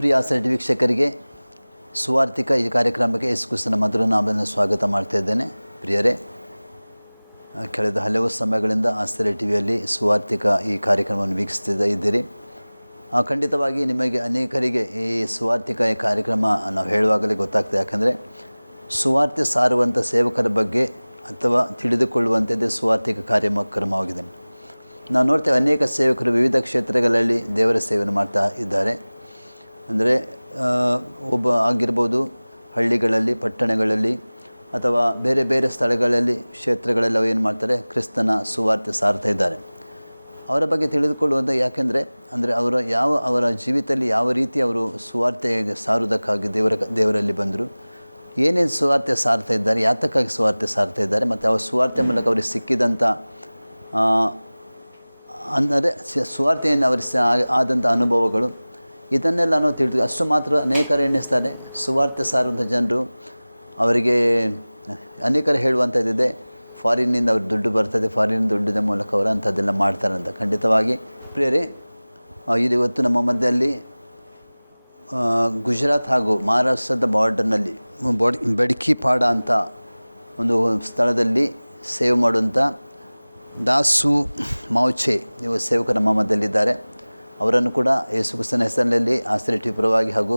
ಪ್ರಿಯ ಆಸರೆ ವೀಕ್ಷಕರಿಗೆ ಸುವಾರ್ತಿಕ ಈ ಕಾರ್ಯಕ್ರಮಕ್ಕೆ ಯೇಸು ಕ್ರಿಸ್ತನ ಮಧುರ ನಾಮದಲ್ಲಿ ಸ್ವಾಗತ ಮಾಡ್ತಾ ಇದ್ದೇನೆ. ಪ್ರಿಯರೇ, ಕಳೆದ ಹಲವು ಸಮಯಗಳಿಂದ ಆಸರೆ ಟಿವಿಯಲ್ಲಿ ಸುವಾರ್ತಿಕ ಈ ಕಾರ್ಯಕ್ರಮವನ್ನು ವೀಕ್ಷಿಸ್ತಾ ಇದ್ದೀರಿ. ಖಂಡಿತವಾಗಿ ನಿಮಗೆ ಅನೇಕರಿಗೆ ಈ ಸುವಾರ್ತಿಕ ಈ ಕಾರ್ಯಕ್ರಮ ನಾವು ಹೇಳುವಾಗಲೇ ಗೊತ್ತಾಗ್ತದೆ. ಯಾಕಂದರೆ ಸುವಾರ್ತೆ ಸಾರುವಂಥ ಸೇವಕರ ಬಗ್ಗೆ ಅಥವಾ ತಿಳಿದುಕೊಳ್ಳುವಂಥದ್ದೇ ಸುವಾರ್ತಿಕ ಕಾರ್ಯಕ್ರಮವಾಗಿದೆ. ನಾವು ನೋಡ್ತೇವೆ, ಅನೇಕ ಸೇವಕರು ವಿವಿಧ ಕ್ಷೇತ್ರಗಳಲ್ಲಿ ದೇವರ ಸೇವೆಯನ್ನು ಮಾಡ್ತಾ ಇದ್ದಾರೆ. ಅಂದರೆ ಒಬ್ಬ ಆಗಿರ್ಬೋದು, ಹಳ್ಳಿಗಳಲ್ಲಿ, ಪಟ್ಟಣಗಳಲ್ಲಿ ಅಥವಾ ಬೇರೆ ಬೇರೆ ಸ್ಥಳಗಳಲ್ಲಿ, ಕ್ಷೇತ್ರಗಳಲ್ಲಿ ಅವು ಏನು ಮಾಡ್ತಾರೆ, ಕ್ರಿಸ್ತನ ಸುವಾರ್ತೆ ಸಾರ್ತಾ ಇದ್ದಾರೆ. ಅವರ ಬಗ್ಗೆ ತಿಳಿದುಕೊಳ್ಳುವಂಥ ಯಾಕೆಂದರೆ ಅವರ ಜೀವಿತದಲ್ಲಿ ಯಾವ ರೀತಿ ಅವರು ಸುವಾರ್ತೆ ಸಾರುವುದಕ್ಕಾಗಿ ದೇವರಲ್ಲಿ ಬಂದರು, ಏನೇನು ಸುವಾರ್ತೆ ಸಾರ್ತಾ ಇದ್ದಾರೆ, ಯಾತಕ್ಕಾಗಿ ಸುವಾರ್ತೆ ಸಾರ್ತಾ ಇದ್ದಾರೆ, ಮತ್ತು ಅವರ ಸುವಾರ್ತೆ ಮೂಲಕ ಅವರಿಗೆ ಸಿಕ್ಕಿದಂಥ ಅಂದರೆ ಸುವಾರ್ತೆಯನ್ನು ಅವರಿಗೆ ಆದಂಥ ಅನುಭವಗಳು, ಇದನ್ನೆಲ್ಲ ನಾವು ತಿಳಿದು ಅಷ್ಟು ಮಾತ್ರ ಅನೇಕರು ಎಣ್ಣಿಸ್ತಾರೆ. ಸುವಾರ್ತೆ ಸಾರುವಂಥ ಜನರು ಅವರಿಗೆ ಅನೇಕರು ಹೇಳುವಂಥದ್ದಿದೆ, ಫಾರಿನ್ನಿಂದ ಅವ್ರಿಗೆ ದುಡ್ಡು ಬರ್ತದೆ, ಫಾರಿನ್ ದುಡ್ಡಿನ ಮೂಲಕ ಅವರು ಅಂಥದ್ದೆಲ್ಲ ಮಾಡ್ತಾರೆ ಅಂತ. ಖಂಡಿತವಾಗಿ ಪ್ರಿಯರೇ, ಇವತ್ತು ನಮ್ಮ ಮಧ್ಯದಲ್ಲಿ ಗುಜರಾತ್ ಹಾಗೂ ಮಹಾರಾಷ್ಟ್ರದ ಬಾರ್ಡರ್ನಲ್ಲಿ ಬೆಡ್ಕಿಪಾಡ ಅಂತ ಒಂದು ಸ್ಥಳದಲ್ಲಿ ಸೇವೆ ಮಾಡುವಂಥ ದಾಸು ಮಾವ್ಚೆ ಇವ ಸೇವಕರು ನಮ್ಮ ಮಧ್ಯದಲ್ಲಿದ್ದಾರೆ. ಅವರನ್ನು ಕೂಡ ಯೇಸು ಕ್ರಿಸ್ತನ ಹೆಸರಿನಲ್ಲಿ ಆಸರೆ ಟಿವಿ ಪರವಾಗಿ ಹಾಗೂ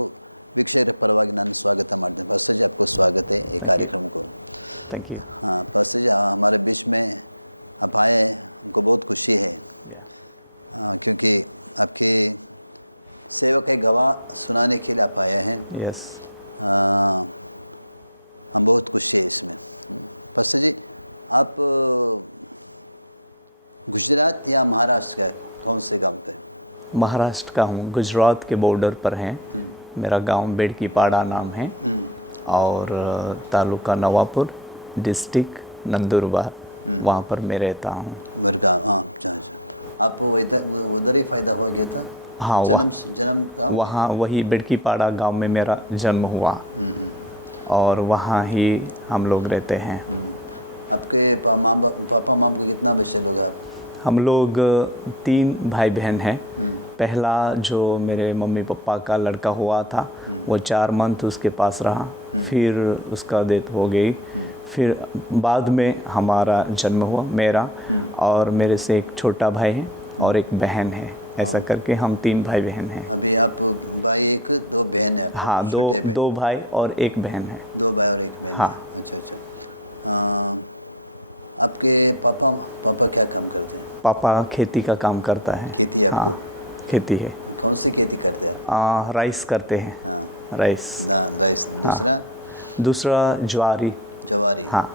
ವೀಕ್ಷಕರ ಪರವಾಗಿ ನಾನು स्वागत ಮಾಡ್ತೀನಿ. पास्टर जी, आपको स्वागत है ये कार्यक्रम को. Thank you. हाँ पास्टर जी, हमारे बीच में आप आए, हमको बहुत खुशी है, क्योंकि आपके सेवक के गवाह सुनाने के लिए आप आए हैं. यस, हम बहुत खुशी है इसमें. पास्टर जी, आप गुजरात या महाराष्ट्र का कौन से गांव पे? महाराष्ट्र का हूँ, गुजरात के बॉर्डर पर हैं. मेरा गांव बेड़कीपाड़ा नाम है और तालुका नवापुर, डिस्ट्रिक्ट नंदुरबार, वहाँ पर मैं रहता हूँ. मेरे गाँव, हाँ. आप उधर ही फ़ायदा हो गया था? हाँ, जन्म वहाँ वही बेड़कीपाड़ा गांव में मेरा जन्म हुआ और वहाँ ही हम लोग रहते हैं. आपके पापा माम को कितना बच्चे लोग आप? हम लोग 3 भाई बहन हैं. पहला जो मेरे मम्मी पापा का लड़का हुआ था वो 4 मंथ उसके पास रहा, फिर उसका डेथ हो गई. फिर बाद में हमारा जन्म हुआ मेरा, और मेरे से एक छोटा भाई है और एक बहन है. ऐसा करके हम 3 भाई बहन हैं. अभी आप भाई एक, 2 बहन है? हाँ, 2 भाई और 1 बहन है. 2 भाई और 1 बहन. हाँ. अच्छा. आपके पापा क्या काम करते हैं? पापा खेती का काम करता है. खेती है आपको? हाँ, खेती है. कौन सी खेती करते हैं आप? राइस करते हैं. हाँ, राइस. राइस. दूसरा जवारी. हाँ.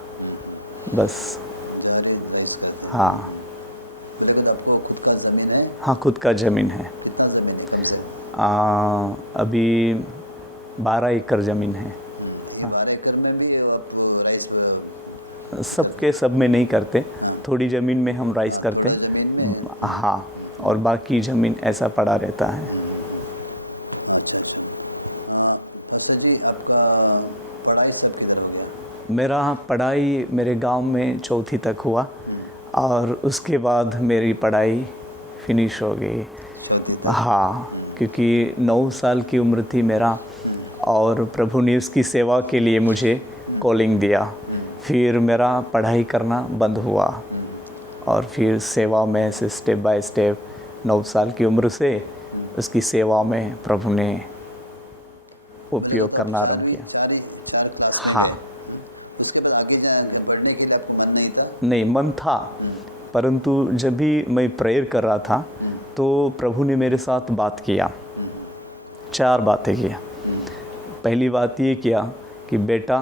बस जवारी राइस करते हैं. हाँ. बोले तो आपको खुद का ज़मीन है? हाँ, खुद का ज़मीन है. कितना ज़मीन है कम से? अभी 12 एकड़ ज़मीन है. ये 12 एकड़ में भी आप राइस सबके सब में नहीं करते. हाँ. थोड़ी ज़मीन में हम राइस करते हैं. थोड़ा ज़मीन में. हाँ. और बाकी ज़मीन ऐसा पड़ा रहता है. अच्छा. पास्टर जी, आपका पढ़ाई सब किधर हो गया? मेरा पढ़ाई मेरे गांव में 4वीं तक हुआ और उसके बाद मेरी पढ़ाई फिनिश हो गई. 4वीं तक? हाँ. क्योंकि 9 साल की उम्र थी मेरा और प्रभु ने उसकी सेवा के लिए मुझे कॉलिंग दिया. फिर मेरा पढ़ाई करना बंद हुआ और फिर सेवा में से स्टेप बाय स्टेप 9 साल की उम्र से उसकी सेवा में प्रभु ने उपयोग करना. 4 क्लास में गए. उसके बाद आगे पढ़ने के लिए आपको मन नहीं था? नहीं, मन था, परंतु जब भी मैं प्रेयर कर रहा था तो प्रभु ने मेरे साथ बात किया. 4 बातें किया. पहली बात ये किया कि बेटा,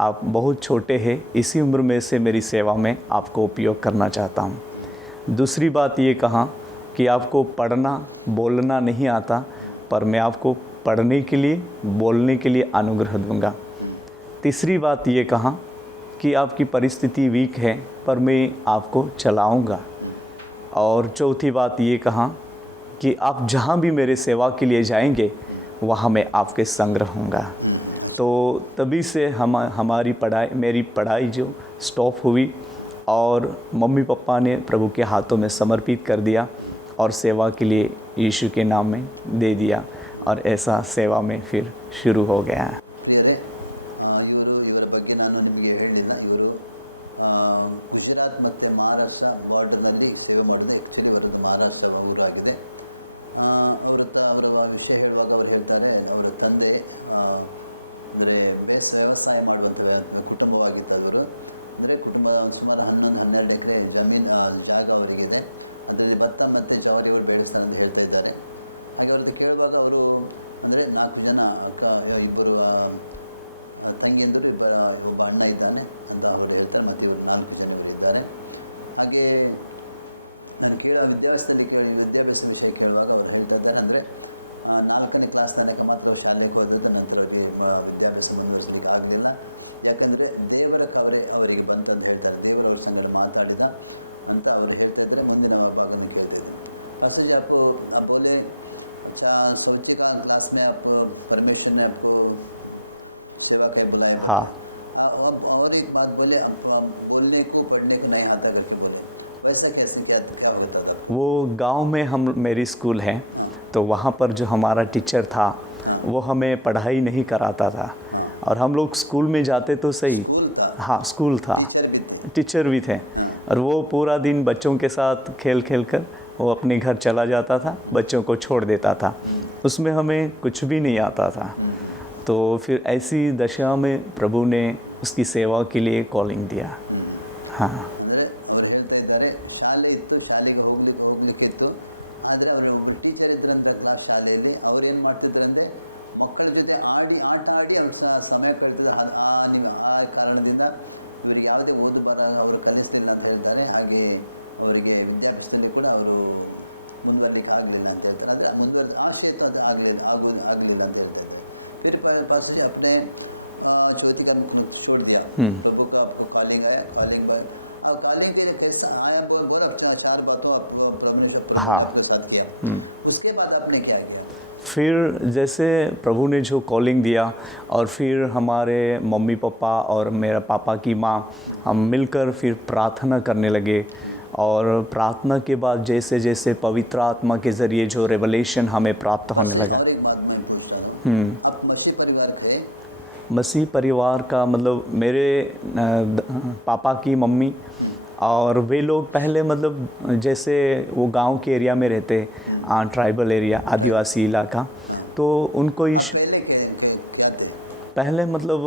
आप बहुत छोटे हैं, इसी उम्र में से मेरी सेवा में आपको उपयोग करना चाहता हूँ. दूसरी बात ये कहा कि आपको पढ़ना बोलना नहीं आता, पर मैं आपको पढ़ने के लिए बोलने के लिए अनुग्रह दूँगा. तीसरी बात ये कहा कि आपकी परिस्थिति वीक है, पर मैं आपको चलाऊँगा. और चौथी बात ये कहा कि आप जहाँ भी मेरे सेवा के लिए जाएंगे वहाँ मैं आपके संग रहूँगा. तो तभी से मेरी पढ़ाई जो स्टॉप हुई और मम्मी पापा ने प्रभु के हाथों में समर्पित कर दिया और सेवा के लिए यीशु के नाम में दे दिया. और ऐसा सेवा में फिर शुरू हो गया है। ಪ್ರಿಯರೇ, ಇವರ ಬಗ್ಗೆ ನಾನು ನಿಮಗೆ ಹೇಳಲಿಲ್ಲ. ಇವರು ಗುಜರಾತ್ ಮತ್ತು ಮಹಾರಾಷ್ಟ್ರ ಬಾರ್ಡರ್ನಲ್ಲಿ ಸೇವೆ ಮಾಡೋದು. ಆ್ಯಕ್ಚುಲಿ ಇವರದ್ದು ಮಹಾರಾಷ್ಟ್ರ ಊರಾಗಿದೆ. ಅವರ ವಿಷಯ ಹೇಳುವಾಗ ಅವರು ಹೇಳ್ತಾರೆ, ಅವರ ತಂದೆ ಅಂದರೆ ವ್ಯವಸಾಯ ಮಾಡುವಂಥ ಕುಟುಂಬವಾಗಿತ್ತು ಅವರು. ಅಂದರೆ ಕುಟುಂಬ ಸುಮಾರು 11-12 ಎಕರೆ ಜಾಗ ಅವರಿಗಿದೆ. ಅದರಲ್ಲಿ ಭತ್ತ ಮತ್ತು ಜವಾರಿ ಅವರು ಬೆಳೆಸ್ತಾರೆ ಅಂತ ಹೇಳ್ತಾ ಇದ್ದಾರೆ. ಹಾಗೆ ಅವ್ರದ್ದು ಕೇಳುವಾಗ ಅವರು ಅಂದರೆ 4 ಜನ ಅಕ್ಕ, ಇಬ್ಬರು ತಂಗಿಯಂದರು, ಒಬ್ಬ ಅಣ್ಣ ಇದ್ದಾನೆ ಅಂತ ಅವರು ಹೇಳ್ತಾರೆ. ಮತ್ತು ಇವರು 4 ಜನ ಇವರು ಇದ್ದಾರೆ. ಹಾಗೆ ನಾನು ವಿದ್ಯಾಭ್ಯಾಸ ವಿಷಯ ಕೇಳುವಾಗ ಅವರು ಹೇಳ್ತಾ ಇದ್ದಾರೆ, ಅಂದರೆ 4ನೇ ಕ್ಲಾಸ್ ತನಕ ಮಾತ್ರ ಶಾಲೆಗೆ ಹೋದದ್ದು. ನಂತರ ಅವರಿಗೆ ವಿದ್ಯಾಭ್ಯಾಸ ಮುಂದುವರಿಸಲಿಕ್ಕೆ ಆಗಲಿಲ್ಲ. ಯಾಕಂದರೆ ದೇವರ ಕವರೆ ಅವರಿಗೆ ಬಂತಂತ ಹೇಳ್ತಾರೆ. ದೇವರು ಅವ್ರ ಸಂಗಡ ಮಾತಾಡಿದ ಅಂತ ಅವರು ಹೇಳ್ತಾ ಇದ್ದಾರೆ. ಮುಂದಿನ ಭಾಗನ ಕೇಳ್ತಾ ಇದ್ದೀನಿ. पास्टर जी, आप बोले अच्छा सौची का क्लास में आप परमेश्वर ने आपको सेवा के बुलाए बोले। अब और एक बात बोले, आप बोलने को पढ़ने को नहीं आता करके बोले, वैसा कैसे क्या होता था आपको? वो गांव में मेरी स्कूल है। हाँ। तो वहाँ पर जो हमारा टीचर था, हाँ। वो हमें पढ़ाई नहीं कराता था। हाँ। और हम लोग स्कूल में जाते तो सही। स्कूल था? हाँ, स्कूल था। टीचर भी थे। हाँ। और वो पूरा दिन बच्चों के साथ खेल कर वो अपने घर चला जाता था, बच्चों को छोड़ देता था। उसमें हमें कुछ भी नहीं आता था। तो फिर ऐसी दशा में प्रभु ने उसकी सेवा के लिए कॉलिंग दिया। हाँ। ಅಂದರೆ ಅವ್ರು ಹೇಳ್ತಾ ಇದ್ದಾರೆ, ಶಾಲೆ ಇತ್ತು, ಶಾಲೆಗೆ ಹೋಗ್ಲಿಕ್ಕಿತ್ತು. ಆದರೆ ಅವರು ಒಬ್ಬರು ಟೀಚರ್ ಇದ್ರಂದ್ರೆ ಕ್ಲಾಸ್ ಶಾಲೆಯಲ್ಲಿ ಅವ್ರು ಏನು ಮಾಡ್ತಿದ್ರಂದರೆ ಮಕ್ಕಳ ಜೊತೆ ಆಟ ಆಡಿ ಅವ್ರು ಸಮಯ ಕಳೀತಿದ್ದ. ಆ ಕಾರಣದಿಂದ ಇವರಿಗೆ ಯಾವುದೇ ಓದು ಬರ ಅವರು ಕಲಿಸಲಿಲ್ಲ ಅಂತ ಹೇಳ್ತಾರೆ. ಹಾಗೆ ಅವರಿಗೆ ವಿದ್ಯಾಭ್ಯಾಸದಲ್ಲಿ ಕೂಡ ಅವರು ಮುಂದುವರಲಿಕ್ಕೆ ಆಗಲಿಲ್ಲ ಅಂತ ಹೇಳ್ತಾರೆ. ಆದರೆ ಆಶೆ ಇತ್ತು, ಅದು ಆಗಲಿಲ್ಲ ಅಂತ ಹೇಳ್ತಾ ಇದ್ದಾರೆ. फिर पास्टर जी अपने चौथी कर्म को छोड़ दिया, प्रभु का आपको कॉलिंग आया, कॉलिंग के लिए कैसा आया बोला 4 बातों आप प्रभु ने आपके साथ किया। उसके बाद आपने क्या किया? फिर जैसे प्रभु ने जो कॉलिंग दिया और फिर हमारे मम्मी पापा और मेरा पापा की माँ हम मिलकर फिर प्रार्थना करने लगे। और प्रार्थना के बाद जैसे जैसे पवित्र आत्मा के ज़रिए जो रेवलेशन हमें प्राप्त होने लगा। और एक बात मैं पूछ रहा हूँ, आप मसीह परिवार के? मसीह परिवार का मतलब मेरे पापा की मम्मी और वे लोग पहले मतलब जैसे वो गांव के एरिया में रहते, ट्राइबल एरिया, आदिवासी इलाका। तो उनको आप पहले क्या थे? पहले मतलब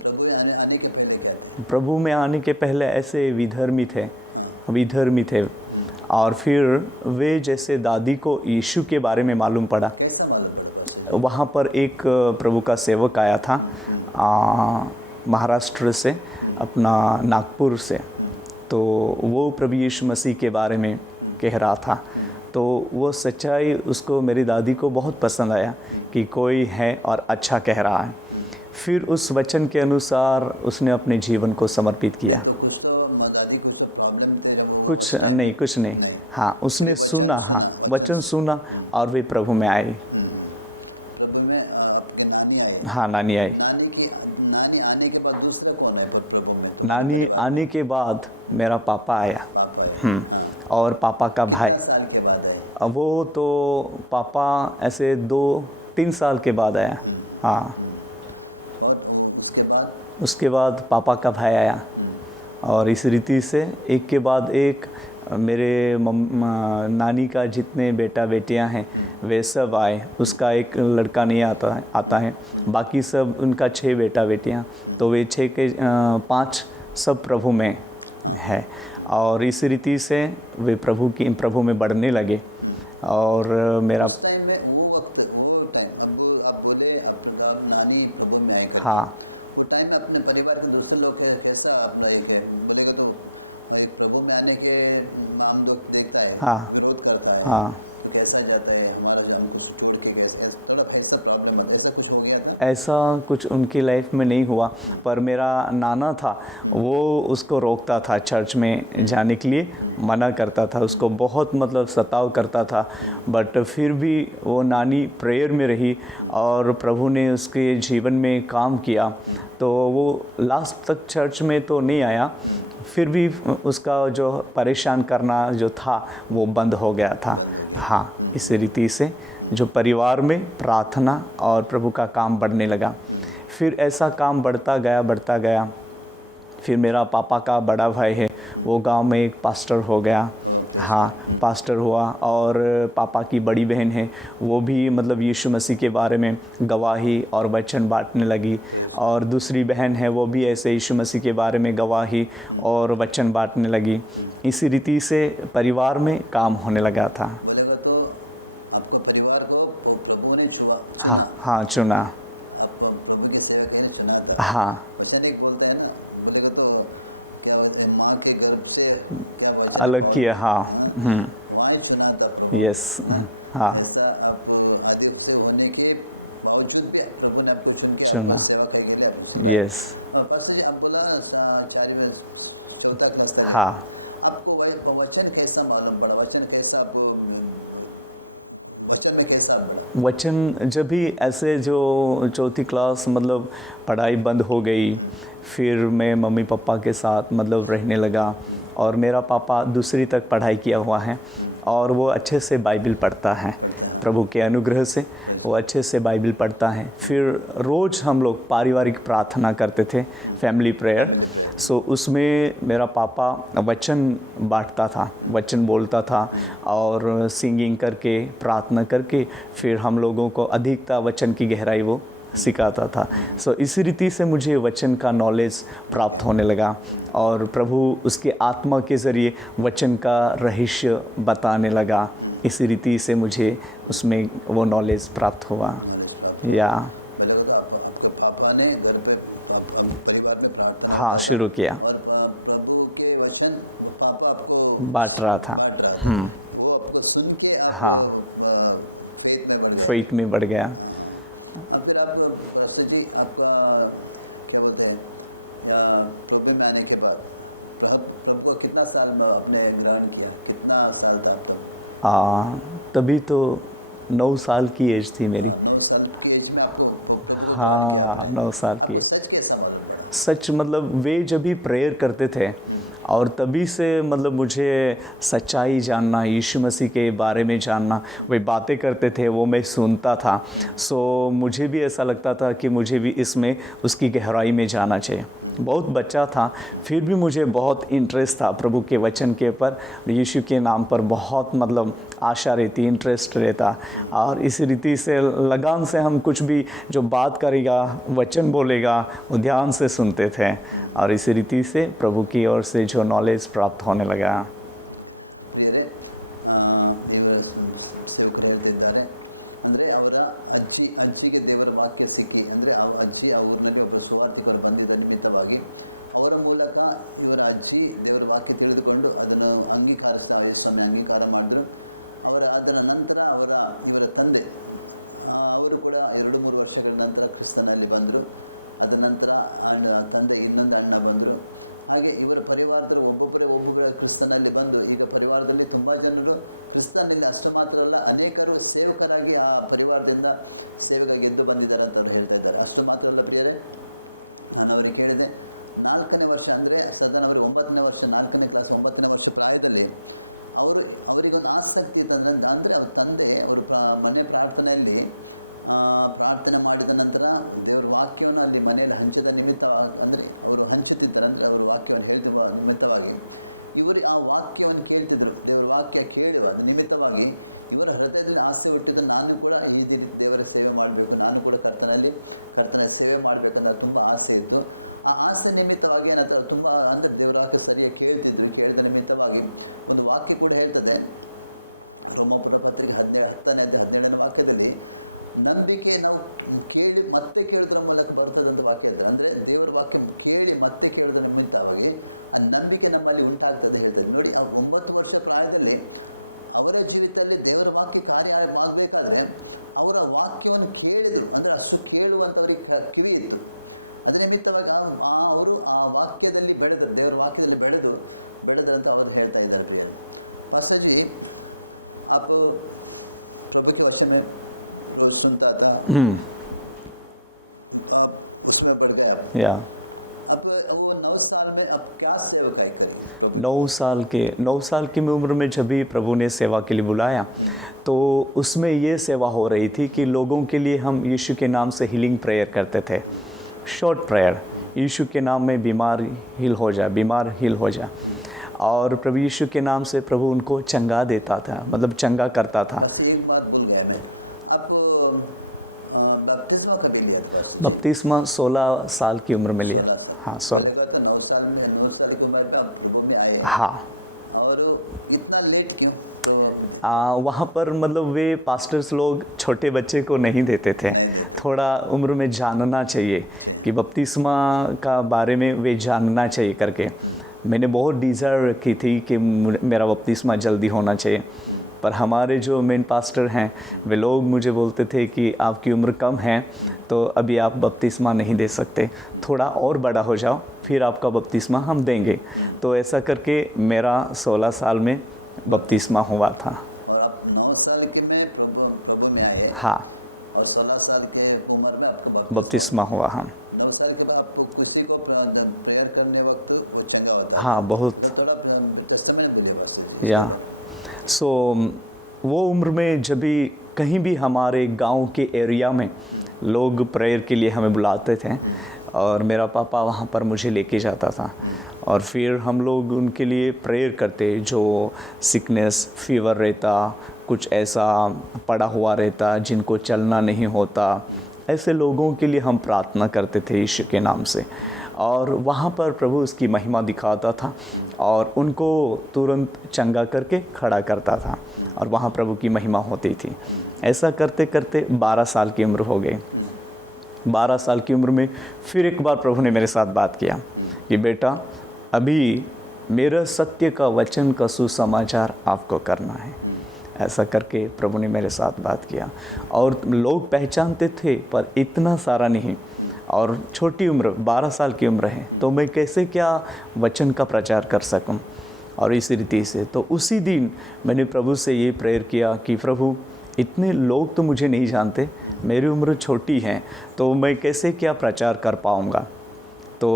प्रभु में आने के पहले क्या थे? प्रभु में आने के पहले ऐसे विधर्मी थे। हाँ। विधर्मी थे। और फिर वे जैसे दादी को यीशु के बारे में मालूम पड़ा। कैसा मालूम पड़ा पास्टर जी? वहाँ पर एक प्रभु का सेवक आया था महाराष्ट्र से, अपना नागपुर से। तो वो प्रभु यीशु मसीह के बारे में कह रहा था। तो वो सच्चाई उसको, मेरी दादी को बहुत पसंद आया कि कोई है और अच्छा कह रहा है। फिर उस वचन के अनुसार उसने अपने जीवन को समर्पित किया। नहीं तो कुछ तो दादी कुछ तो प्रॉब्लम थे जब वो कुछ नहीं। हाँ, उसने वचन सुना और वे प्रभु में आए। प्रभु में आपके नानी आए? हाँ, नानी आए। नानी आने के बाद दूसरा कौन है प्रभु में तुम्हारे परिवार में? आने के बाद मेरा पापा आया। पापा आए। हाँ। और पापा का भाई। कितना साल के बाद आए? वो तो पापा ऐसे 2-3 साल के बाद आया। हाँ। और उसके बाद पापा का भाई आया। और इस रीति से एक के बाद एक मेरे नानी का जितने बेटा बेटियां हैं वे सब आए। उसका एक लड़का नहीं आता है। बाकी सब उनका 6 बेटा बेटियां, तो वे 6 के 5 सब प्रभु में है। और इस रीति से वे प्रभु में बढ़ने लगे। और मेरा उस टाइम में वो टाइम अब आप बोले आपका नानी प्रभु में आए करके। हाँ। वो टाइम में अपने परिवार के दूसरे लोग कैसा अपना एक है बोलेगा तो एक प्रभु में आने के आम देखता है। हाँ। विरोध करता है। हाँ। तो कैसा जाता है हमारा जो हमको छोड़ के, कैसे थोड़ा ऐसा प्रॉब्लम आता, ऐसा कुछ हो गया था? ऐसा कुछ उनकी लाइफ में नहीं हुआ। पर मेरा नाना था, वो उसको रोकता था, चर्च में जाने के लिए मना करता था, उसको बहुत मतलब सताव करता था। बट फिर भी वो नानी प्रेयर में रही और प्रभु ने उसके जीवन में काम किया। तो वो लास्ट तक चर्च में तो नहीं आया, फिर भी उसका जो परेशान करना जो था वो बंद हो गया था। बंद हो गया। हाँ। हाँ, इस रीति से जो परिवार में प्रार्थना और प्रभु का काम बढ़ने लगा। फिर ऐसा काम बढ़ता गया। फिर मेरा पापा का बड़ा भाई है, वो गांव में एक पास्टर हो गया। हाँ, पास्टर हुआ। और पापा की बड़ी बहन है, वो भी मतलब यीशु मसीह के बारे में गवाही और वचन बांटने लगी। और दूसरी बहन है, वो भी ऐसे यीशु मसीह के बारे में गवाही और वचन बांटने लगी। इसी रीति से परिवार में काम होने लगा था। बोलेगा तो आपको परिवार को प्रभु ने चुना। हाँ, चुना। आप प्रभु की सेवा कहीं ने चुना था। हाँ, वचन एक बोलता है ना, बोलेगा तो क्या माँ के गर्भ से क्या वचन अलग किया। हाँ, वहाँ ही चुना था प्रभु ना। हाँ। ऐसा आप आदि से होने के बावजूद भी प्रभु ने आपको चुन के आपको सेवा खाई के लिए आप चल रहे हैं। पास्टर जी, आप बोला 4वीं 4 क्लास तक है। हाँ। आपको वचन कैसा मालूम पड़ा? वचन कैसा आप वचन में कैसा आप बढ़ा? वचन जब भी ऐसे जो 4वीं क्लास मतलब पढ़ाई बंद हो गई, फिर मैं मम्मी पापा के साथ मतलब रहने लगा। और मेरा पापा 2री तक पढ़ाई किया हुआ है और वो अच्छे से बाइबल पढ़ता है। प्रभु के अनुग्रह से वो अच्छे से बाइबल पढ़ता है। फिर रोज़ हम लोग पारिवारिक प्रार्थना करते थे, फैमिली प्रेयर। सो उसमें मेरा पापा वचन बांटता था, वचन बोलता था और सिंगिंग करके, प्रार्थना करके फिर हम लोगों को अधिकता वचन की गहराई वो सिखाता था। सो इसी रीति से मुझे वचन का नॉलेज प्राप्त होने लगा और प्रभु उसके आत्मा के ज़रिए वचन का रहस्य बताने लगा। इसी रीति से मुझे उसमें वो नॉलेज प्राप्त हुआ। या बोलेगा तो आपके पापा ने घर पे तो आप परिवार में प्रार्थना होता था, शुरू किया और प्रभु के वचन पापा आपको बांट रहा था। वो आपको सुन के आप फेथ में बढ़ गया। हाँ, फिर आप पास्टर जी, आपका क्या बोलते हैं या प्रभु में आने के बाद प्रभु को कितना साल में आपने ग्रहण किया? कितना साल था आप तब? तभी तो 9 साल की एज थी मेरी। 9 साल की एज में आपको प्रभु को ग्रहण किया आपने। 9 साल आपको सच कैसा मालूम पड़ा? सच मतलब वे जब भी प्रेयर करते थे और तभी से मतलब मुझे सच्चाई जानना, यीशु मसीह के बारे में जानना, वे बातें करते थे वो मैं सुनता था। सो मुझे भी ऐसा लगता था कि मुझे भी इसमें उसकी गहराई में जाना चाहिए। बहुत बच्चा था, फिर भी मुझे बहुत इंटरेस्ट था प्रभु के वचन के ऊपर, यीशु के नाम पर बहुत मतलब आशा रहती, इंटरेस्ट रहता। और इस रीति से लगान से हम कुछ भी जो बात करेगा, वचन बोलेगा, वो ध्यान से सुनते थे। और इस रीति से प्रभु की ओर से जो नॉलेज प्राप्त होने लगा। ಪ್ರಿಯರೇ, ಇವರು ಸೇವಕರು ಹೇಳ್ತಿದ್ದಾರೆ, ಅಂದರೆ ಅವರ ಅಜ್ಜಿಗೆ ದೇವರ ವಾಕ್ಯ ಸಿಕ್ಕಿ, ಅಂದರೆ ಅಜ್ಜಿ ಆ ಊರಿನಲ್ಲಿ ಒಬ್ಬರು ಸುವಾರ್ಥಿಕರು ಬಂದಿದ್ದ ನಿಮಿತ್ತವಾಗಿ ಅವರ ಮೂಲಕ ಇವರ ಅಜ್ಜಿ ದೇವರ ವಾಕ್ಯ ತಿಳಿದುಕೊಂಡು ಅದನ್ನು ಯೇಸುಸ್ವಾಮಿ ಅಂಗೀಕಾರ ಮಾಡಿದ್ರು. ಅದರ ನಂತರ ಇವರ ತಂದೆ ಅವರು ಕೂಡ 2-3 ವರ್ಷಗಳ ನಂತರ ಕ್ರಿಸ್ತನಲ್ಲಿ ಬಂದರು. ಅದರ ನಂತರ ತಂದೆ ಇನ್ನೊಂದು ಅಣ್ಣ ಬಂದರು. ಹಾಗೆ ಇವರ ಪರಿವಾರದಲ್ಲಿ ಒಬ್ಬೊಬ್ಬರೇ ಕ್ರಿಸ್ತನಲ್ಲಿ ಬಂದು ಈಗ ಪರಿವಾರದಲ್ಲಿ ತುಂಬ ಜನರು ಕ್ರಿಸ್ತನಲ್ಲಿ ಅಷ್ಟು ಮಾತ್ರ ಅಲ್ಲ, ಅನೇಕರು ಸೇವಕರಾಗಿ ಆ ಪರಿವಾರದಿಂದ ಸೇವೆಗಾಗಿ ಎದ್ದು ಬಂದಿದ್ದಾರೆ ಅಂತ ಅವ್ರು ಹೇಳ್ತಾ ಇದ್ದಾರೆ. ಅಷ್ಟು ಮಾತ್ರ ಅಲ್ಲ ಪ್ರಿಯರೇ, ನಾನು ಅವರಿಗೆ ಕೇಳಿದೆ, 4ನೇ ವರ್ಷ ಅಂದರೆ ಸದಾ ಅವರಿಗೆ 9ನೇ ವರ್ಷ, 4ನೇ ಕ್ಲಾಸ್ 9ನೇ ವರ್ಷ ಪ್ರಾಯದಲ್ಲಿ ಅವರಿಗೊಂದು ಆಸಕ್ತಿ ಇತ್ತಂದರೆ, ಅಂದರೆ ಅವ್ರ ತಂದೆ ಅವರು ಮನೆ ಪ್ರಾರ್ಥನೆಯಲ್ಲಿ ಪ್ರಾರ್ಥನೆ ಮಾಡಿದ ನಂತರ ದೇವರ ವಾಕ್ಯವನ್ನು ಅಲ್ಲಿ ಮನೆಯಲ್ಲಿ ಹಂಚಿದ ನಿಮಿತ್ತವಾಗಿ, ಅಂದರೆ ಅವರು ಹಂಚುತ್ತಿದ್ದಾರೆ, ಅಂದರೆ ಅವರು ವಾಕ್ಯವನ್ನು ಹೇಳ್ತಿರುವ ನಿಮಿತ್ತವಾಗಿ ಇವರು ಆ ವಾಕ್ಯವನ್ನು ಕೇಳ್ತಿದ್ರು. ದೇವರ ವಾಕ್ಯ ಕೇಳುವ ಅದು ನಿಮಿತ್ತವಾಗಿ ಇವರ ಹೃದಯದಲ್ಲಿ ಆಸೆ ಹುಟ್ಟಿದ್ದು, ನಾನು ಕೂಡ ಈ ರೀತಿ ದೇವರ ಸೇವೆ ಮಾಡಬೇಕು, ನಾನು ಕೂಡ ಕರ್ತನ ಸೇವೆ ಮಾಡಬೇಕಂತ ತುಂಬ ಆಸೆ ಇತ್ತು. ಆ ಆಸೆ ನಿಮಿತ್ತವಾಗಿ ಏನಾಗ್ತದೆ, ತುಂಬ ಅಂದರೆ ದೇವರ ವಾಕ್ಯ ಸರಿಯಾಗಿ ಕೇಳಿದ ನಿಮಿತ್ತವಾಗಿ ಒಂದು ವಾಕ್ಯ ಕೂಡ ಹೇಳ್ತದೆ, ರೋಮಾಪುರ ಪತ್ರಿಕೆ 10ನೇ ಅಧ್ಯಾಯ 17ನೇ ವಾಕ್ಯದಲ್ಲಿ, ನಂಬಿಕೆ ನಾವು ಮತ್ತೆ ಕೇಳೋದ್ರ ಮೂಲಕ ಬರ್ತದಂತ ವಾಕ್ಯ ಹೇಳ್ತಾರೆ. ಅಂದರೆ ದೇವರ ವಾಕ್ಯ ಕೇಳಿ ಮತ್ತೆ ಕೇಳೋದ್ರ ನಿಮಿತ್ತವಾಗಿ ಆ ನಂಬಿಕೆ ನಮ್ಮಲ್ಲಿ ಉಂಟಾಗ್ತದೆ ಹೇಳ್ತದೆ. ನೋಡಿ, ಆ 9 ವರ್ಷ ಪ್ರಾಯದಲ್ಲಿ ಅವರ ಜೀವಿತದಲ್ಲಿ ದೇವರ ವಾಕ್ಯ ಕಾರ್ಯ ಆಗಬೇಕಾದ್ರೆ ಅವರ ವಾಕ್ಯವನ್ನು ಕೇಳಿದರು, ಅಂದರೆ ಅಷ್ಟು ಕೇಳುವಂಥವ್ರಿಗೆ ಕಿವಿ ಇತ್ತು. ಅದರ ನಿಮಿತ್ತವಾಗಿ ಅವರು ಆ ವಾಕ್ಯದಲ್ಲಿ ಬೆಳೆದರು, ದೇವರ ವಾಕ್ಯದಲ್ಲಿ ಬೆಳೆದ್ರಂತ ಅವರು ಹೇಳ್ತಾ ಇದ್ದಾರೆ. ಪ್ರಿಯರೇ, पास्टर जी, आप प्रभु के वचन में रोज़ सुनता था, आप उसमें बढ़ गए आप, अब वो 9 साल में अब क्या सेवकाई करी प्रभु? 9 साल की उम्र में जब भी प्रभु ने सेवा के लिए बुलाया तो उसमें ये सेवा हो रही थी कि लोगों के लिए हम यीशु के नाम से हीलिंग प्रेयर करते थे। शॉर्ट प्रेयर, यीशु के नाम में बीमार हील हो जा। और प्रभु यीशु के नाम से प्रभु उनको चंगा देता था, मतलब चंगा करता था। बस एक बात भूल गया मैं, आप बपतिस्मा कभी लिया था पास्टर जी? बपतिस्मा 16 साल की उम्र में लिया। 16 साल? हाँ, पहले कहा तो 9 साल की उम्र में आप प्रभु में आए। हाँ। और इतना लेट क्यों प्रभु? वहाँ पर मतलब वे पास्टर्स लोग छोटे बच्चे को नहीं देते थे, नहीं देते। थोड़ा उम्र में जानना चाहिए कि बपतिस्मा का बारे में वे जानना चाहिए करके। मैंने बहुत डिज़ायर रखी थी कि मेरा बपतिस्मा जल्दी होना चाहिए, पर हमारे जो मेन पास्टर हैं वे लोग मुझे बोलते थे कि आपकी उम्र कम है तो अभी आप बपतिस्मा नहीं दे सकते, थोड़ा और बड़ा हो जाओ फिर आपका बपतिस्मा हम देंगे। तो ऐसा करके मेरा 16 साल में बपतिस्मा हुआ था। और आप 9 साल के में प्रभु में आए। हाँ। और 16 साल के उम्र में आपका बपतिस्मा हुआ। हाँ। 9 साल के बाद आप किसी को प्रेयर करने वक्त वो चंगा होता था। हाँ, बहुत। मतलब थोड़ा टेस्टामेंट बोलिए पास्टर जी इसके बारे में। सो वो उम्र में जब भी कहीं भी हमारे गांव के एरिया में लोग प्रेयर के लिए हमें बुलाते थे और मेरा पापा वहाँ पर मुझे लेके जाता था और फिर हम लोग उनके लिए प्रेयर करते, जो सिकनेस फीवर रहता, कुछ ऐसा पड़ा हुआ रहता जिनको चलना नहीं होता, ऐसे लोगों के लिए हम प्रार्थना करते थे यीशु के नाम से। और वहाँ पर प्रभु उसकी महिमा दिखाता था और उनको तुरंत चंगा करके खड़ा करता था और वहाँ प्रभु की महिमा होती थी। ऐसा करते करते 12 साल की उम्र हो गई। 12 साल की उम्र में फिर एक बार प्रभु ने मेरे साथ बात किया कि बेटा अभी मेरा सत्य का वचन का सुसमाचार आपको करना है। ऐसा करके प्रभु ने मेरे साथ बात किया और लोग पहचानते थे पर इतना सारा नहीं। और छोटी उम्र 12 साल की उम्र है तो मैं कैसे क्या वचन का प्रचार कर सकूं। और इस रीति से तो उसी दिन मैंने प्रभु से ये प्रेयर किया कि प्रभु इतने लोग तो मुझे नहीं जानते, मेरी उम्र छोटी है तो मैं कैसे क्या प्रचार कर पाऊंगा, तो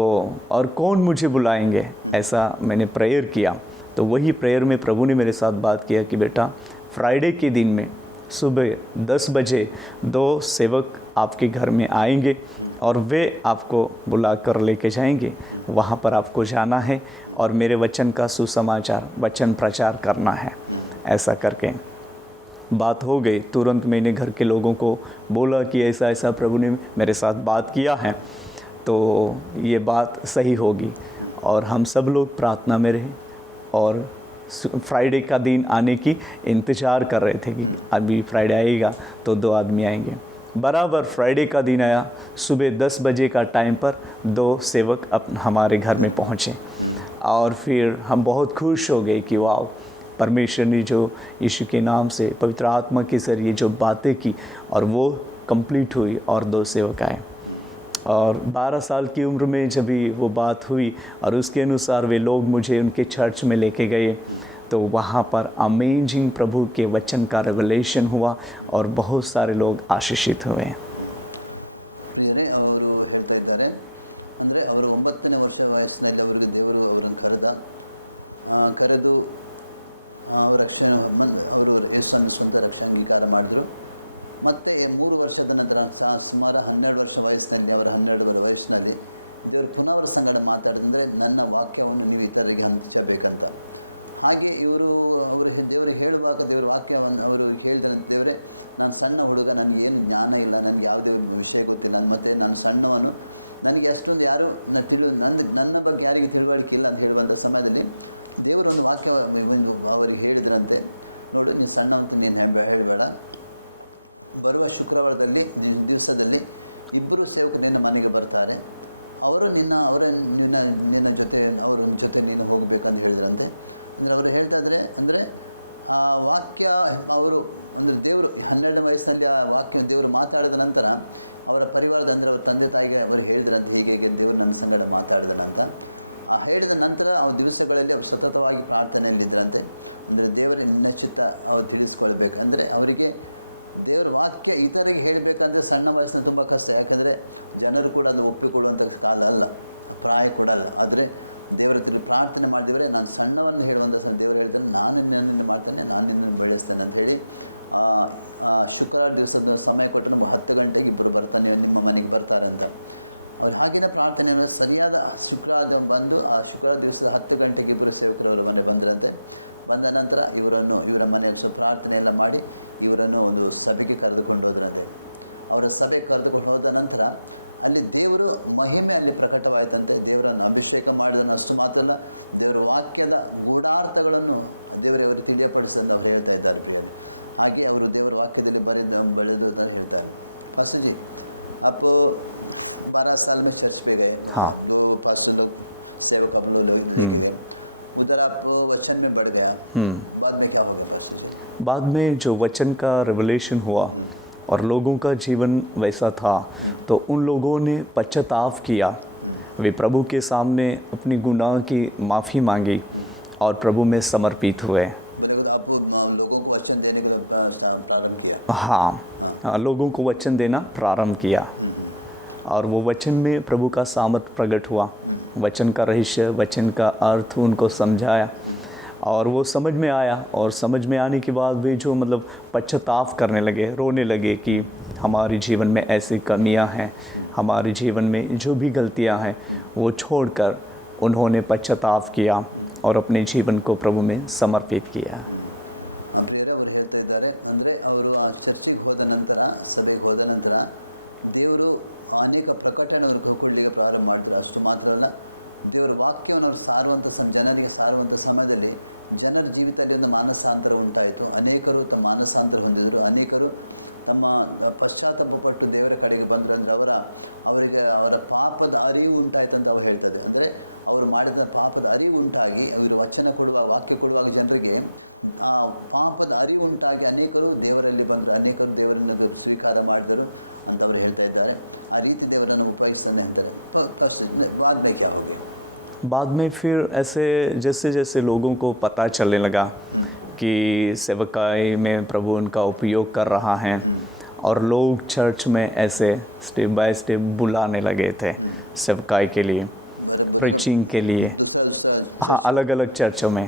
और कौन मुझे बुलाएंगे, ऐसा मैंने प्रेयर किया। तो वही प्रेयर में प्रभु ने मेरे साथ बात किया कि बेटा फ्राइडे के दिन में सुबह 10 बजे 2 सेवक आपके घर में आएंगे और वे आपको बुला कर लेके जाएंगे, वहाँ पर आपको जाना है और मेरे वचन का सुसमाचार वचन प्रचार करना है। ऐसा करके बात हो गई। तुरंत मैंने घर के लोगों को बोला कि ऐसा ऐसा प्रभु ने मेरे साथ बात किया है तो ये बात सही होगी। और हम सब लोग प्रार्थना में रहे और फ्राइडे का दिन आने की इंतज़ार कर रहे थे कि अभी फ्राइडे आएगा तो 2 आदमी आएंगे। बराबर फ्राइडे का दिन आया, सुबह 10 बजे का टाइम पर 2 सेवक हमारे घर में पहुँचे और फिर हम बहुत खुश हो गए कि वाह, परमेश्वर ने जो यीशु के नाम से पवित्र आत्मा के जरिए जो बातें की और वो कंप्लीट हुई और 2 सेवक आए। और 12 साल की उम्र में जब भी वो बात हुई और उसके अनुसार वे लोग मुझे उनके चर्च में लेके गए तो वहाँ पर अमेजिंग प्रभु के वचन का रेवलेशन हुआ और बहुत सारे लोग आशीषित हुए। ಪ್ರಿಯರೇ, ಅವರು ಹೇಳ್ತಾ ಇದ್ದಾರೆ ಅಂದರೆ ಅವರು 9ನೇ ವರ್ಷ ವಯಸ್ಸಿನಲ್ಲಿ ಅವರಿಗೆ ದೇವರು ಅವರನ್ನು ಕರೆದು ರಕ್ಷಣೆ ಅವರು ಯೇಸುಸ್ವಾಮಿ ಸ್ವಂತ ರಕ್ಷಣೆ ಅಂಗೀಕಾರ ಮಾಡಿದರು. ಮತ್ತು 3 ವರ್ಷದ ನಂತರ ಸುಮಾರು 12 ವರ್ಷ ವಯಸ್ಸಿನಲ್ಲಿ, ಅವರ 12 ವಯಸ್ಸಿನಲ್ಲಿ ದೇವರು ಪುನಃ ಅವರ ಸಂಗಡ ಮಾತಾಡಿದಂದರೆ ನನ್ನ ವಾಕ್ಯವನ್ನು ನೀವು ಇತರರಿಗೆ ಹಂಚಬೇಕಂತ. ಹಾಗೆ ಅವರು ದೇವರಿಗೆ ಹೇಳುವಾಗ ದೇವರ ವಾಕ್ಯವನ್ನು ಅವರು ಹೇಳಿದಂತೆ, ದೇವರೇ ನಾನು ಸಣ್ಣ ಹುಡುಗ, ನನಗೇನು ಜ್ಞಾನ ಇಲ್ಲ, ನನಗೆ ಯಾವುದೇ ವಿಷಯ ಗೊತ್ತಿಲ್ಲ, ಮತ್ತು ನಾನು ಸಣ್ಣವನು, ನನಗೆ ಅಷ್ಟೊಂದು ಯಾರು ನನ್ನ ಬಗ್ಗೆ ಯಾರಿಗೆ ತಿಳುವಳಿಕೆ ಇಲ್ಲ ಅಂತ ಹೇಳುವಂಥ ಸಮಯದಲ್ಲಿ ದೇವರೊಂದು ವಾಕ್ಯ ಅವರಿಗೆ ಹೇಳಿದ್ರಂತೆ, ನೋಡು ನೀನು ಸಣ್ಣವಂತ ನೀನು ಹೇಳಬೇಡ, ಬರುವ ಶುಕ್ರವಾರದಲ್ಲಿ ದಿವಸದಲ್ಲಿ 2 ಸೇವಕರು ನಿನ್ನ ಮನೆಗೆ ಬರ್ತಾರೆ, ಅವರು ನಿನ್ನ ಜೊತೆ ನೀನು ಹೋಗಬೇಕಂತ ಹೇಳಿದ್ರಂತೆ. ಅಂದರೆ ಅವರು ಹೇಳ್ತಾ ಇದ್ದಾರೆ, ಅಂದರೆ ಆ ವಾಕ್ಯ ಅವರು ಅಂದರೆ ದೇವರು 12 ವಯಸ್ಸಿನಲ್ಲಿ ಆ ವಾಕ್ಯ ದೇವರು ಮಾತಾಡಿದ ನಂತರ ಅವರ ಪರಿವಾರದ ಅಂದರೆ ಅವರ ತಂದೆ ತಾಯಿಗೆ ಅವರು ಹೇಳಿದ್ರಂತೆ, ಹೀಗೆ ದೇವರು ನನ್ನ ಸಂಗಡ ಮಾತಾಡಿದನಂತ. ಆ ಹೇಳಿದ ನಂತರ ಆ ದಿವಸಗಳಲ್ಲಿ ಅವರು ಸತತವಾಗಿ ಪ್ರಾರ್ಥನೆಯಲ್ಲಿದ್ದರಂತೆ. ಅಂದರೆ ದೇವರ ನಿನ್ನ ಚಿತ್ತ ಅವರು ತಿಳಿಸ್ಕೊಳ್ಬೇಕು, ಅಂದರೆ ಅವರಿಗೆ ದೇವರ ವಾಕ್ಯ ಇತರಿಗೆ ಹೇಳಬೇಕಂದ್ರೆ ಸಣ್ಣ ವಯಸ್ಸಿನ ತುಂಬ ಕಷ್ಟ, ಯಾಕಂದರೆ ಜನರು ಕೂಡ ಅದು ಒಪ್ಪಿಕೊಳ್ಳುವಂಥ ಕಾಲ ಅಲ್ಲ. ಪ್ರಾಯ ಕೊಡಲ್ಲ. ಆದರೆ ದೇವರ ಹತ್ರ ಪ್ರಾರ್ಥನೆ ಮಾಡಿದವರೆ ನಾನು ಸಣ್ಣವನ್ನು ಹೇಳುವಂಥ ದೇವರು ಹೇಳಿದರೆ ನಾನು ನಿನ್ನನ್ನು ಮಾಡ್ತೇನೆ, ನಾನು ನಿನ್ನನ್ನು ಬೆಳೆಸ್ತೇನೆ ಅಂತ ಹೇಳಿ ಶುಕ್ರವಾರ ದಿವಸದ ಸಮಯ ಕೊಟ್ಟು ನಮ್ಗೆ 10 ಗಂಟೆಗೆ ಇಬ್ಬರು ಬರ್ತಾನೆ ನಿಮ್ಮ ಮನೆಗೆ ಬರ್ತಾರೆ ಅಂತ. ಅವ್ರು ಹಾಗೇನ ಪ್ರಾರ್ಥನೆ ಸರಿಯಾದ ಶುಕ್ರವಾರ ಬಂದು ಆ ಶುಕ್ರವಾರ ದಿವಸದ 10 ಗಂಟೆಗೆ ಇಬ್ಬರು ಸೇವಕರು ಅವರ ಮನೆ ಬಂದರಂತೆ. ಬಂದ ನಂತರ ಇವರ ಮನೆಯಲ್ಲಿ ಸ್ವಲ್ಪ ಪ್ರಾರ್ಥನೆ ಎಲ್ಲ ಮಾಡಿ ಇವರನ್ನು ಒಂದು ಸಭೆಗೆ ಕರೆದುಕೊಂಡು ಹೋದ್ರಂತೆ. ಅವರ ಸಭೆಗೆ ಕರೆದುಕೊಂಡು ಹೋದ ನಂತರ ಅಲ್ಲಿ ದೇವರು ಮಹಿಮೆ ಅಲ್ಲಿ ಪ್ರಕಟವಾಯಿತಂತೆ. ದೇವರನ್ನು ಅಭಿಷೇಕ ಮಾಡಿದನು. ಅಷ್ಟು ಮಾತ್ರ ಅಲ್ಲ, ದೇವರ ವಾಕ್ಯದ ಗೂಢಾರ್ಥಗಳನ್ನು ದೇವರೇ ಅವರಿಗೆ ತಿಳಿಯಪಡಿಸಿದಂತ ಅವ್ರು ಹೇಳ್ತಾ ಇದ್ದಾರೆ ಪ್ರಿಯರೇ. ಹಾಗೆ ಅವರು ದೇವರ ವಾಕ್ಯದಲ್ಲಿ ಬೆಳೆದು ಅಂತ ಹೇಳ್ತಾರೆ. पास्टर जी आप 12 साल में चर्च पे गए, हाँ 2 पास्टर लोग सेवक आप लोग लेके गए, उधर आप वचन में बढ़ गया, बाद में क्या हो गया पास्टर जी? बाद में जो वचन का रेवलेशन हुआ और लोगों का जीवन वैसा था, तो उन लोगों ने पश्चाताप किया, वे प्रभु के सामने अपनी गुनाह की माफ़ी मांगी और प्रभु में समर्पित हुए। बोले तो आप लोगों को वचन देने के लिए प्रारंभ किया? हाँ, लोगों को वचन देना प्रारंभ किया और वो वचन में प्रभु का सामर्थ प्रकट हुआ। वचन का रहस्य, वचन का अर्थ उनको समझाया और वो समझ में आया, और समझ में आने के बाद वे जो मतलब पश्चाताप करने लगे, रोने लगे कि हमारे जीवन में ऐसी कमियां हैं, हमारे जीवन में जो भी गलतियां हैं वो छोड़कर उन्होंने पश्चाताप किया और अपने जीवन को प्रभु में समर्पित किया। ಪ್ರಿಯರೇ, ಅವರು ಹೇಳ್ತಾ ಇದ್ದಾರೆ ಅಂದರೆ ಅವರು ಆ ಚರ್ಚಿಗೆ ಹೋದ ನಂತರ, ಸಭೆಗೆ ಹೋದ ನಂತರ ದೇವರು ಅನೇಕ ಪ್ರಕಟಣೆ ಅವರು ಕೊಡಲಿಕ್ಕೆ ಪ್ರಾರಂಭ ಮಾಡಿದ್ರು. ಅಷ್ಟು ಮಾತ್ರ ಅಲ್ಲ, ದೇವರ ವಾಕ್ಯವನ್ನು ಅವರು ಜನರಿಗೆ ಸಾರುವಂಥ ಸಮಯದಲ್ಲಿ ಜನರ ಜೀವಿತದಲ್ಲಿ ಒಂದು ಮಾನಸಾಂತರ ಉಂಟಾಯಿತು. ಅನೇಕರು ತಮ್ಮ ಮಾನಸಾಂತರ ಹೊಂದಿದರು, ಅನೇಕರು ತಮ್ಮ ಪಶ್ಚಾತ್ತಾಪಪಟ್ಟು ದೇವರ ಕಡೆಗೆ ಬಂದರು. ಅಂದರೆ ಅವರಿಗೆ ಅವರ ಪಾಪದ ಅರಿವು ಉಂಟಾಯಿತು ಅಂತ ಅವ್ರು ಹೇಳ್ತದೆ. ಅಂದರೆ ಅವರು ಮಾಡಿದ ಪಾಪದ ಅರಿವು ಉಂಟಾಗಿ, ಇವರು ವಾಕ್ಯ ಕೊಡುವಾಗ ಜನರಿಗೆ ಆ ಪಾಪದ ಅರಿವು ಉಂಟಾಗಿ ಅನೇಕರು ದೇವರಲ್ಲಿ ಬಂದರು, ಅನೇಕರು ದೇವರನ್ನು ಸ್ವೀಕಾರ ಮಾಡಿದರು ಅಂತ ಅವರು ಹೇಳ್ತಾ ಇದ್ದಾರೆ. ಆ ರೀತಿ ದೇವರನ್ನು ಉಪಯೋಗಿಸ್ತಾನೆ ಅಂತಾರೆ. बाद में क्या हो गया? बाद में फिर ऐसे जैसे जैसे लोगों को पता चलने लगा कि सेवकाई में प्रभु उनका उपयोग कर रहा है, और लोग चर्च में ऐसे स्टेप बाय स्टेप बुलाने लगे थे सेवकाई के लिए, प्रीचिंग के लिए। दूसरा हाँ, अलग अलग चर्चों में,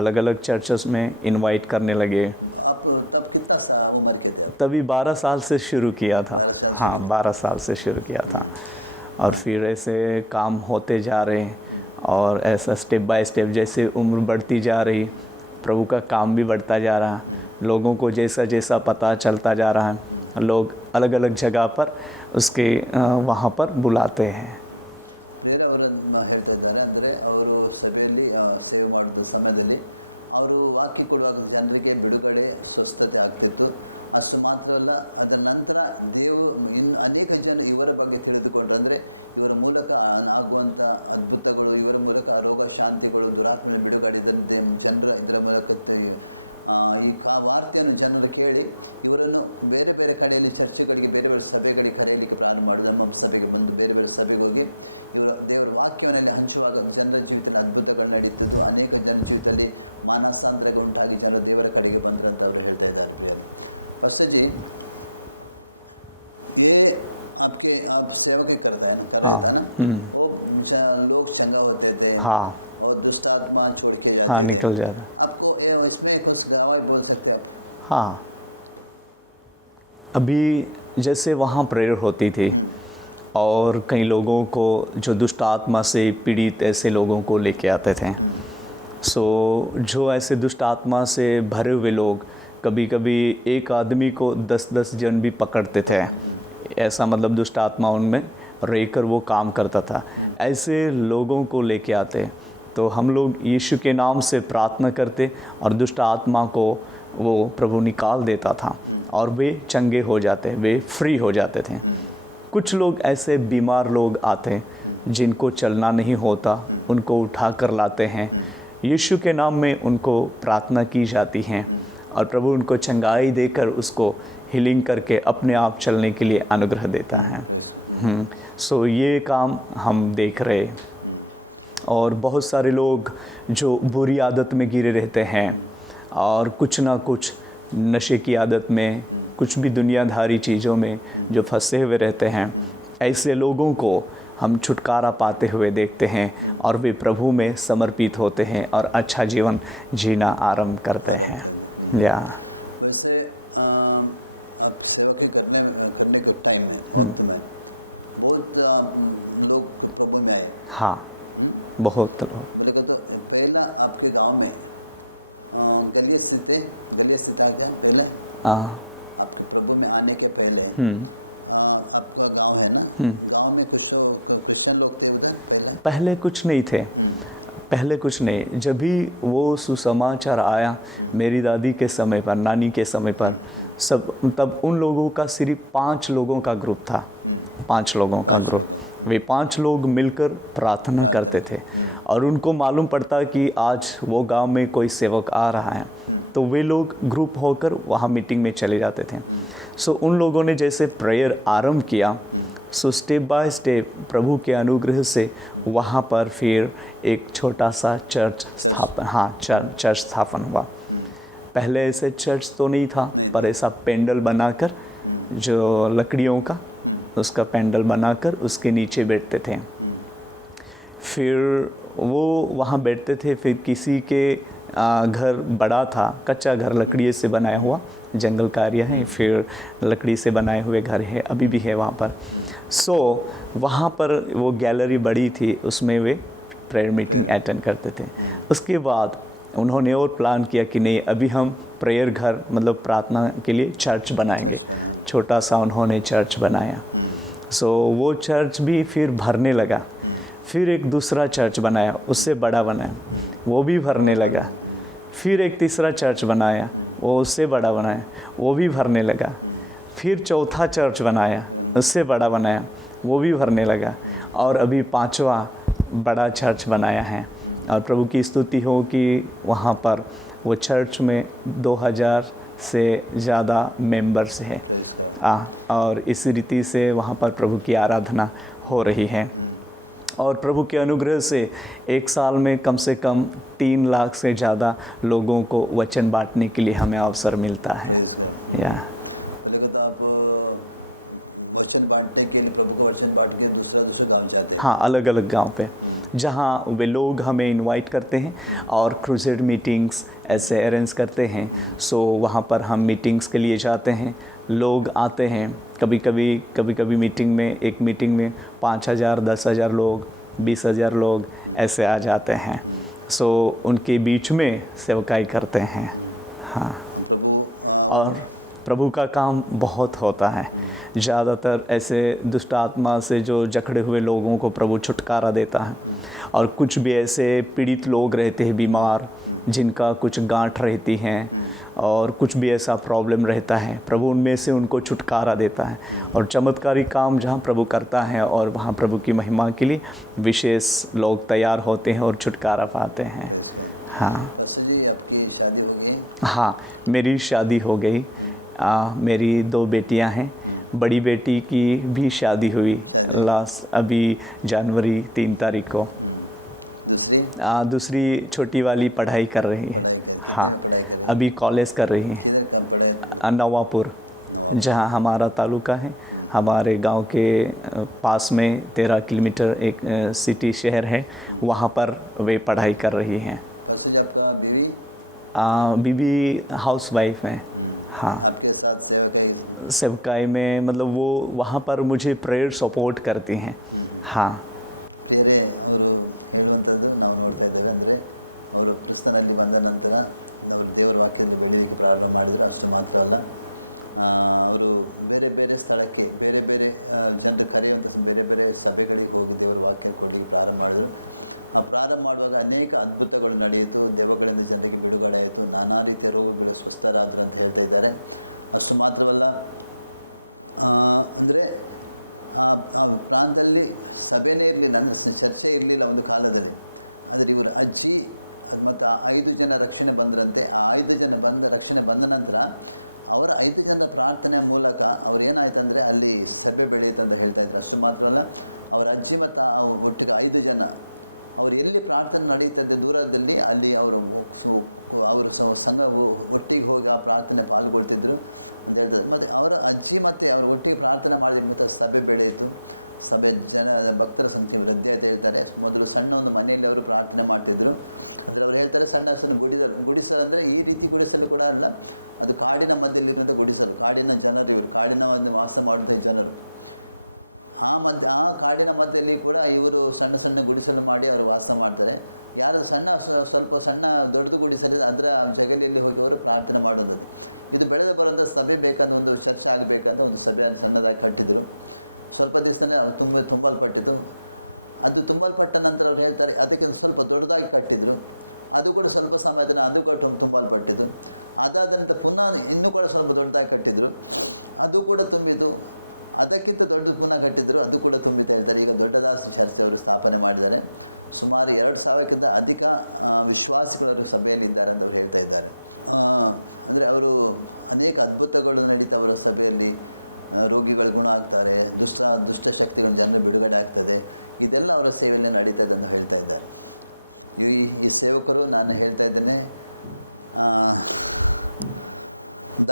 अलग अलग चर्चों में इनवाइट करने लगे। आप तब कितना उम्र के थे? तभी 12 साल से शुरू किया था। 12 साल? हाँ, 12 साल से शुरू किया था। और फिर ऐसे काम होते जा रहे और ऐसा स्टेप बाय स्टेप जैसे उम्र बढ़ती जा रही, प्रभु का काम भी बढ़ता जा रहा, लोगों को जैसा जैसा पता चलता जा रहा है, लोग अलग अलग जगह पर उसके वहाँ पर बुलाते हैं। ಪ್ರಿಯರೇ, ಅವರು ಹೇಳ್ತಾ ಇದ್ದಾರೆ ಅಂದರೆ ಅವರು ಸಭೆಯಲ್ಲಿ ಸೇವೆ ಮಾಡಿದ ಸಮಯದಲ್ಲಿ ಅವರು ವಾಕ್ಯ ಕೊಡುವಾಗ ಜನರಿಗೆ ಬಿಡುಗಡೆ, ಸ್ವಸ್ಥತೆ ಆಗ್ತಿತ್ತು. ಅಷ್ಟು ಮಾತ್ರವಲ್ಲ, ಅದರ ನಂತರ ಇನ್ನು ಅನೇಕ ಜನ ಇವರ ಬಗ್ಗೆ ತಿಳಿದುಕೊಂಡ್ರು. ಅಂದರೆ ಇವರ ಮೂಲಕ ಆಗುವಂಥ ಅದ್ಭುತಗಳು, ಇವರ ಮೂಲಕ ರೋಗ ಶಾಂತಿಗಳು, ದುರಾತ್ಮನ ಬಿಡುಗಡೆ, ಇದರ ಮೂಲಕ ಈ ವಾರ್ತೆಯನ್ನು ಜನರು ಕೇಳಿ ಇವರನ್ನು ಬೇರೆ ಬೇರೆ ಕಡೆಯಲ್ಲಿ ಚರ್ಚೆಗಳಿಗೆ, ಬೇರೆ ಬೇರೆ ಸಭೆಗಳಿಗೆ ಕರೆಯಲಿಕ್ಕೆ ಪ್ರಾರಂಭ ಮಾಡಿದ್ರು. ನಮ್ಮ ಸಭೆಗೆ ಬಂದು ಬೇರೆ ಬೇರೆ ಸಭೆಗೆ ಹೋಗಿ ಇವರು ದೇವರ ವಾಕ್ಯವನ್ನೆಲ್ಲ ಹಂಚುವಾಗ ಜನರ ಜೀವಿತದಲ್ಲಿ ಅದ್ಭುತಗಳು ನಡೀತಿದ್ದು, ಅನೇಕ ಜನರ ಜೀವಿತದಲ್ಲಿ ಮಾನಸಾಂತರಗಳು ಉಂಟಾಗಿ ಜನರು ದೇವರ ಕಡೆಗೆ ಬಂದರು ಅಂತ ಅವರು ಹೇಳ್ತಾ ಇದ್ದಾರೆ. ಪ್ರಿಯರೇ, पास्टर जी ये आप सेवक कर रहे थे ना, वो लोग चंगा होते थे, हाँ, और दुष्ट आत्मा छोड़ के जाते थे। आपको इसमें कुछ गवाही बोल सकते आप? हाँ, अभी जैसे वहाँ प्रेयर होती थी और कई लोगों को जो दुष्ट आत्मा से पीड़ित ऐसे लोगों को लेके आते थे। सो जो ऐसे दुष्ट आत्मा से भरे हुए लोग कभी कभी एक आदमी को 10-10 जन भी पकड़ते थे। ऐसा मतलब दुष्ट आत्मा उनमें रहकर वो काम करता था। ऐसे लोगों को लेके आते तो हम लोग यीशु के नाम से प्रार्थना करते और दुष्ट आत्मा को वो प्रभु निकाल देता था और वे चंगे हो जाते, वे फ्री हो जाते थे। कुछ लोग ऐसे बीमार लोग आते जिनको चलना नहीं होता, उनको उठा कर लाते हैं, यीशु के नाम में उनको प्रार्थना की जाती है और प्रभु उनको चंगाई देकर उसको हीलिंग करके अपने आप चलने के लिए अनुग्रह देता है। सो ये काम हम देख रहे। और बहुत सारे लोग जो बुरी आदत में गिरे रहते हैं और कुछ ना कुछ नशे की आदत में, कुछ भी दुनियादारी चीज़ों में जो फंसे हुए रहते हैं, ऐसे लोगों को हम छुटकारा पाते हुए देखते हैं और वे प्रभु में समर्पित होते हैं और अच्छा जीवन जीना आरंभ करते हैं। या वैसे आप सेवकी करने के टाइम में वक्त में बहुत लोग प्रभु में आए। हाँ, बहुत लोग। बोले तो पहला आपके गांव में गलिया स्थित आ गया पहले आपके प्रभु में आने के पहले आपका गांव है ना, गांव में कुछ क्रिश्चियन लोग थे उधर पहले कुछ नहीं थे। पहले कुछ नहीं। जब भी वो सुसमाचार आया मेरी दादी के समय पर, नानी के समय पर, तब उन लोगों का सिर्फ 5 लोगों का ग्रुप था। 5 लोगों का ग्रुप। वे 5 लोग मिलकर प्रार्थना करते थे और उनको मालूम पड़ता कि आज वो गांव में कोई सेवक आ रहा है, तो वे लोग ग्रुप होकर वहाँ मीटिंग में चले जाते थे। सो उन लोगों ने जैसे प्रेयर आरंभ किया, सो स्टेप बाय स्टेप प्रभु के अनुग्रह से वहाँ पर फिर एक छोटा सा चर्च स्थापन हुआ। पहले ऐसे चर्च तो नहीं था, पर ऐसा पेंडल बनाकर, जो लकड़ियों का, उसका पेंडल बनाकर उसके नीचे बैठते थे। फिर वो वहाँ बैठते थे। फिर किसी के घर बड़ा था, कच्चा घर लकड़ी से बनाया हुआ, जंगल का एरिया है, फिर लकड़ी से बनाए हुए घर है, अभी भी है वहाँ पर। सो वहाँ पर वो गैलरी बड़ी थी, उसमें वे प्रेयर मीटिंग अटेंड करते थे। उसके बाद उन्होंने और प्लान किया कि नहीं, अभी हम प्रेयर घर मतलब प्रार्थना के लिए चर्च बनाएंगे। छोटा सा उन्होंने चर्च बनाया। सो वो चर्च भी फिर भरने लगा। फिर एक दूसरा चर्च बनाया, उससे बड़ा बनाया, वो भी भरने लगा। फिर एक तीसरा चर्च बनाया, वो उससे बड़ा बनाया, वो भी भरने लगा। फिर चौथा चर्च बनाया, उससे बड़ा बनाया, वो भी भरने लगा। और अभी 5वां बड़ा चर्च बनाया है। और प्रभु की स्तुति हो कि वहाँ पर वो चर्च में 2000 से ज़्यादा मेंबर्स हैं। और इस रीति से वहाँ पर प्रभु की आराधना हो रही है। और प्रभु के अनुग्रह से एक साल में कम से कम 3 लाख से ज़्यादा लोगों को वचन बांटने के लिए हमें अवसर मिलता है। पहले तो आप वचन बांटने के लिए, प्रभु का वचन बांट के दूसरा गांव जाते हैं। हाँ, अलग अलग गांव पे, जहाँ वे लोग हमें इनवाइट करते हैं और क्रूसेड मीटिंग्स ऐसे अरेंज करते हैं। सो वहाँ पर हम मीटिंग्स के लिए जाते हैं, लोग आते हैं। कभी कभी मीटिंग में, एक मीटिंग में 5000, 10,000 लोग, 20,000 लोग ऐसे आ जाते हैं। सो उनके बीच में सेवकाई करते हैं। हाँ, प्रभु का काम बहुत होता है। ज़्यादातर ऐसे दुष्ट आत्मा से जो जकड़े हुए लोगों को प्रभु छुटकारा देता है। और कुछ भी ऐसे पीड़ित लोग रहते हैं, बीमार, जिनका कुछ गांठ रहती हैं और कुछ भी ऐसा प्रॉब्लम रहता है, प्रभु उनमें से उनको छुटकारा देता है। और चमत्कारी काम जहाँ प्रभु करता है, और वहाँ प्रभु की महिमा के लिए विशेष लोग तैयार होते हैं और छुटकारा पाते हैं। हाँ पास्टर जी, आपकी शादी हो गई? हाँ, मेरी शादी हो गई। मेरी 2 बेटियां हैं। बड़ी बेटी की भी शादी हुई लास्ट अभी जनवरी 3 तारीख को। दूसरी छोटी वाली पढ़ाई कर रही है। कितने में पढ़ाई कर रही है? अभी कॉलेज कर रही है। किधर का पढ़ाई? नवापुर, जहाँ हमारा तालुका है। हमारे गांव के पास में 13 किलोमीटर एक सिटी शहर है, वहाँ पर वे पढ़ाई कर रही हैं। पास्टर जी, आपका बीवी? बीवी हाउस वाइफ है। हाँ, आपके साथ सेवकाई में मतलब वो वहाँ पर मुझे प्रेयर सपोर्ट करती हैं। हाँ, ಪ್ರಿಯರೇ, ಅವರು ಹೇಳುವಂಥದ್ದು ನಾವು ನೋಡ್ತಾ ಇದ್ದೇವೆ. ಅಂದರೆ ಅವರು ಕ್ರಿಸ್ತನಲ್ಲಿ ಬಂದ ನಂತರ ಅವರು ದೇವರ ವಾಕ್ಯದಲ್ಲಿ ಬೆಳೀಲಿಕ್ಕೆ ಪ್ರಾರಂಭ ಮಾಡಿದರು. ಅಷ್ಟು ಮಾತ್ರ ಅಲ್ಲ, ಅವರು ಬೇರೆ ಬೇರೆ ಸ್ಥಳಕ್ಕೆ, ಬೇರೆ ಬೇರೆ ಜನರು ಕರೆಯುವಂಥ ಬೇರೆ ಬೇರೆ ಸಭೆಗಳಿಗೆ ಹೋಗಿ ದೇವರ ವಾಕ್ಯ ಕೊಡಲಿಕ್ಕೆ ಪ್ರಾರಂಭ ಮಾಡಿದರು. ಆ ಪ್ರಾರಂಭ ಮಾಡುವಾಗ ಅನೇಕ ಅದ್ಭುತಗಳು ನಡೆಯಿತು. ದೇವಗಳಿಂದ ಜನರಿಗೆ ಬಿಡುಗಡೆ ಆಯಿತು. ನಾನಾ ರೀತಿಯ ರೋಗಗಳು ಸ್ವಸ್ಥರಾದರು ಅಂತ ಹೇಳ್ತಾ ಇದ್ದಾರೆ. ಅಷ್ಟು ಮಾತ್ರವಲ್ಲ, ಅಂದರೆ ಆ ಪ್ರಾಂತದಲ್ಲಿ ಸಭೆನೇ ಇರಲಿಲ್ಲ, ಅಂದರೆ ಚರ್ಚೆ ಇರಲಿಲ್ಲ ಒಂದು ಕಾಲದಲ್ಲಿ. ಆದರೆ ಇವರು ಅಜ್ಜಿ ಮತ್ತು 5 ಜನ ರಕ್ಷಣೆ ಬಂದರಂತೆ. ಆ 5 ಜನ ರಕ್ಷಣೆ ಬಂದ ನಂತರ ಅವರ 5 ಜನರ ಪ್ರಾರ್ಥನೆ ಮೂಲಕ ಅವ್ರು ಏನಾಯ್ತಂದರೆ ಅಲ್ಲಿ ಸಭೆ ಬೆಳೆಯುತ್ತೆ ಅಂತ ಹೇಳ್ತಾಯಿದ್ರು. ಅಷ್ಟು ಮಾತ್ರವಲ್ಲ, ಅವರ ಅಜ್ಜಿ ಮತ್ತು ಒಟ್ಟಿಗೆ 5 ಜನ ಅವರು ಎಲ್ಲಿ ಪ್ರಾರ್ಥನೆ ನಡೀತದೆ ದೂರದಲ್ಲಿ, ಅಲ್ಲಿ ಅವರು ಸಂಘ ಒಟ್ಟಿಗೆ ಹೋಗಿ ಆ ಪ್ರಾರ್ಥನೆ ಪಾಲ್ಗೊಳ್ತಿದ್ರು ಅಂತ ಹೇಳ್ತಾರೆ. ಮತ್ತು ಅವರ ಅಜ್ಜಿ ಮತ್ತು ಅವರು ಒಟ್ಟಿಗೆ ಪ್ರಾರ್ಥನೆ ಮಾಡಿದ ಮತ್ತು ಸಭೆ ಬೆಳೆಯಿತು. ಸಭೆ ಭಕ್ತರ ಸಂಖ್ಯೆ ವೃದ್ಧಿ ಆಯ್ತು ಹೇಳ್ತಾರೆ. ಮೊದಲು ಸಣ್ಣ ಒಂದು ಮನೆಯಲ್ಲಿ ಅವರು ಪ್ರಾರ್ಥನೆ ಮಾಡ್ತಿದ್ರು. ಅಂದರೆ ಅವ್ರು ಹೇಳ್ತಾರೆ ಸಣ್ಣ ಗುಡಿಸಲು ಅಂದರೆ ಈ ರೀತಿ ಗುಡಿಸಲು ಕೂಡ ಅಲ್ಲ, ಅದು ಕಾಡಿನ ಮಧ್ಯದಲ್ಲಿರುವಂಥ ಗುಡಿಸಲು. ಕಾಡಿನ ಜನರು ಇವರು, ಕಾಡಿನ ಒಂದು ವಾಸ ಮಾಡುವಂಥ ಜನರು. ಆ ಕಾಡಿನ ಮಧ್ಯದಲ್ಲಿ ಕೂಡ ಇವರು ಸಣ್ಣ ಗುಡಿಸಲು ಮಾಡಿ ಅವರು ವಾಸ ಮಾಡ್ತಾರೆ. ಯಾರದು ಸ್ವಲ್ಪ ಸಣ್ಣ ದೊಡ್ಡದು ಗುಡಿಸಲಿದೆ ಅದರ ಜಗಲಿಯಲ್ಲಿ ಹೋಗಿ ಅವರು ಪ್ರಾರ್ಥನೆ ಮಾಡುವಂಥದ್ದು. ಇದು ಬೆಳೆದು ಬರುವಂಥ ಸಭೆ ಬೇಕಂತ, ಒಂದು ಚರ್ಚೆ ಆಗಬೇಕಂತ ಒಂದು ಸಭೆ ಸಣ್ಣದಾಗಿ ಕಟ್ಟಿದರು. ಸ್ವಲ್ಪ ದಿವಸದಲ್ಲೇ ಅದು ತುಂಬಲ್ಪಟ್ಟಿತು. ಅದು ತುಂಬಲ್ಪಟ್ಟ ನಂತರ ಅವ್ರು ಹೇಳ್ತಾರೆ ಅದಕ್ಕೆ ಸ್ವಲ್ಪ ದೊಡ್ಡದಾಗಿ ಕಟ್ಟಿದರು. ಅದು ಕೂಡ ಸ್ವಲ್ಪ ಸಮಯ ತನಕ ಅದು ಕೂಡ ತುಂಬಲ್ಪಟ್ಟಿತು. ಅದಾದ ನಂತರ ಪುನಃ ಇನ್ನೂ ಕೂಡ ಸ್ವಲ್ಪ ದೊಡ್ಡದಾಗಿ ಕಟ್ಟಿದರು, ಅದು ಕೂಡ ತುಂಬಿತು. ಅದಕ್ಕಿಂತ ದೊಡ್ಡದು ಪುನಃ ಕಟ್ಟಿದ್ರು, ಅದು ಕೂಡ ತುಂಬಿತ ಹೇಳ್ತಾರೆ. ಈಗ ದೊಡ್ಡದಾಸ ಚರ್ಚ್ ಅವರು ಸ್ಥಾಪನೆ ಮಾಡಿದ್ದಾರೆ. ಸುಮಾರು 2,000ಕ್ಕಿಂತ ಅಧಿಕ ವಿಶ್ವಾಸಿಗಳು ಸಭೆಯಲ್ಲಿ ಇದ್ದಾರೆ ಅಂತ ಅವ್ರು ಹೇಳ್ತಾ ಇದ್ದಾರೆ. ಅಂದರೆ ಅವರು ಅನೇಕ ಅದ್ಭುತಗಳು ನಡೀತಾ ಅವರ ಸಭೆಯಲ್ಲಿ. ರೋಗಿಗಳು ಗುಣ ಆಗ್ತಾರೆ, ದುಷ್ಟ ಶಕ್ತಿಗಳ ಜನರು ಬಿಡುಗಡೆ ಆಗ್ತದೆ. ಇದೆಲ್ಲ ಅವರ ಸೇವೆಯಲ್ಲಿ ನಡೀತಾ ಇದೆ ಅಂತ ಹೇಳ್ತಾ ಇದ್ದಾರೆ. ಈ ಸೇವಕರು, ನಾನು ಹೇಳ್ತಾ ಇದ್ದೇನೆ,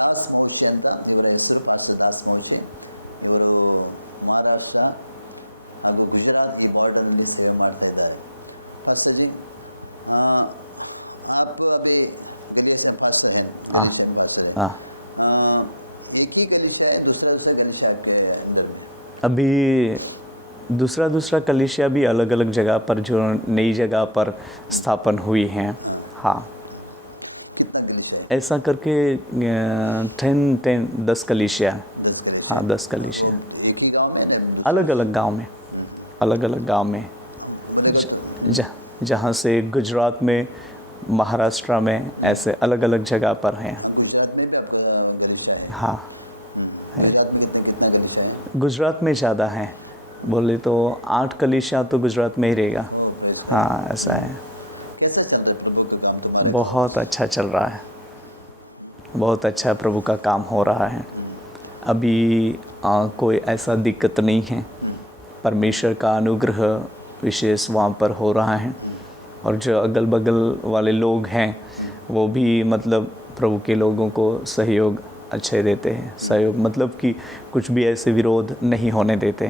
ದಾಸ್ ಮೌಶಿ ಅಂತ ಇವರ ಹೆಸರು, ಪಾಸ್ಟರ್ ದಾಸ್ ಮೌಶಿ. ಇವರು ಮಹಾರಾಷ್ಟ್ರ ಹಾಗೂ ಗುಜರಾತ್ ಈ ಬಾರ್ಡರ್ನಲ್ಲಿ ಸೇವೆ ಮಾಡ್ತಾ ಇದ್ದಾರೆ. पास्टर जी, आप अभी गलीशा में पास्टर हैं, गलीशा में पास्टर हैं। एक ही गलीशा है, दूसरा गलीशा आपके अंडर में? अभी दूसरा कलीसिया भी अलग अलग जगह पर, जो नई जगह पर स्थापन हुई हैं। हाँ। कितना गलीशा है? ऐसा करके 10 कलीसिया। 10 कलीसिया। हाँ, 10 कलीसिया। वो एक ही गांव में ना? अलग अलग गांव में, अलग अलग गांव में बोलेगा तो जहाँ से गुजरात में, महाराष्ट्र में, ऐसे अलग अलग जगह पर हैं। हाँ, गुजरात में भी आपका गलीशा है? हाँ। गुजरात में कितना गलीशा है? गुजरात में ज़्यादा है, बोले तो 8 कलीसिया तो गुजरात में ही रहेगा। ओ प्रेज़ गॉड। हाँ, ऐसा है। कैसा चल रहा है प्रभु का काम तुम्हारे? बहुत अच्छा चल रहा है, बहुत अच्छा प्रभु का काम हो रहा है। अभी कोई ऐसा दिक्कत नहीं है। परमेश्वर का अनुग्रह विशेष वहाँ पर हो रहा है। और जो अगल बगल वाले लोग हैं वो भी मतलब प्रभु के लोगों को सहयोग अच्छे देते हैं। सहयोग मतलब कि कुछ भी ऐसे विरोध नहीं होने देते,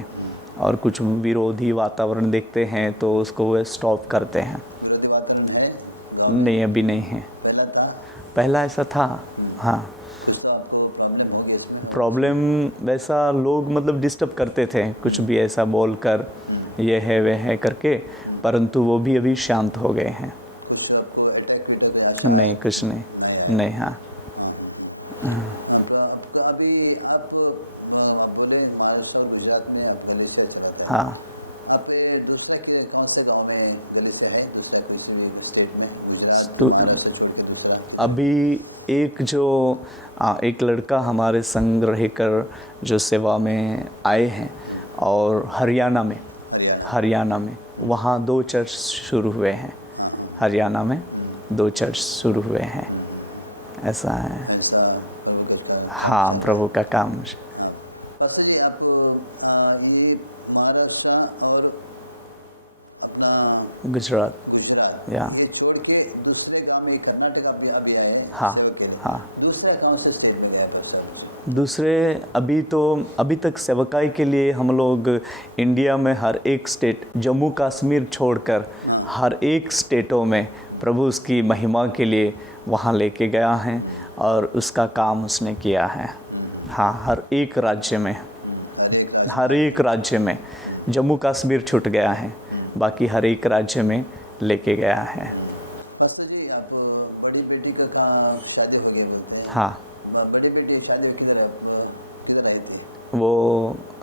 और कुछ विरोधी वातावरण देखते हैं तो उसको वे स्टॉप करते हैं। विरोधी वातावरण है गांव में? नहीं, अभी नहीं है। पहला ऐसा था। हाँ, कुछ तो आपको प्रॉब्लम होगी इसमें? प्रॉब्लम वैसा लोग मतलब डिस्टर्ब करते थे, कुछ भी ऐसा बोलकर ये है वे है करके, परंतु वो भी अभी शांत हो गए हैं। कुछ आपको अटैक कोई आशा नहीं, कुछ नहीं आया? नहीं। हाँ। अभी आप बोले महाराष्ट्र और गुजरात में आप गलीशिया चलाता है। हाँ। आप दूसरा कौन से गांव में गलीशिया है? दूसरा कोई सी भी स्टेट में? गुजरात महाराष्ट्र छोड़ के दूसरा किधर? अभी एक लड़का हमारे संग रहकर जो सेवा में आए हैं, और हरियाणा में वहाँ 2 चर्च शुरू हुए हैं। हरियाणा में 2 चर्च शुरू हुए हैं। ऐसा है, ऐसा प्रभु का काम। हाँ, प्रभु का काम। हाँ पास्टर जी, आप ये महाराष्ट्र और अपना गुजरात ये छोड़ के दूसरे गांव में कर्नाटक अभी आए हैं। हाँ, सेवा के लिए। हाँ। दूसरा कौन से स्टेट में गए पास्टर? दूसरे अभी तक सेवकाई के लिए हम लोग इंडिया में हर एक स्टेट, जम्मू कश्मीर छोड़कर हर एक स्टेटों में प्रभु उसकी महिमा के लिए वहाँ लेके गया है, और उसका काम उसने किया है। हाँ, हर एक राज्य में जम्मू कश्मीर छूट गया है, बाकी हर एक राज्य में लेके गया है। पास्टर जी, आप बड़ी बेटी का शादी हो गया बोलते हैं? हाँ। बड़ी बेटी शादी किधर आई थी? वो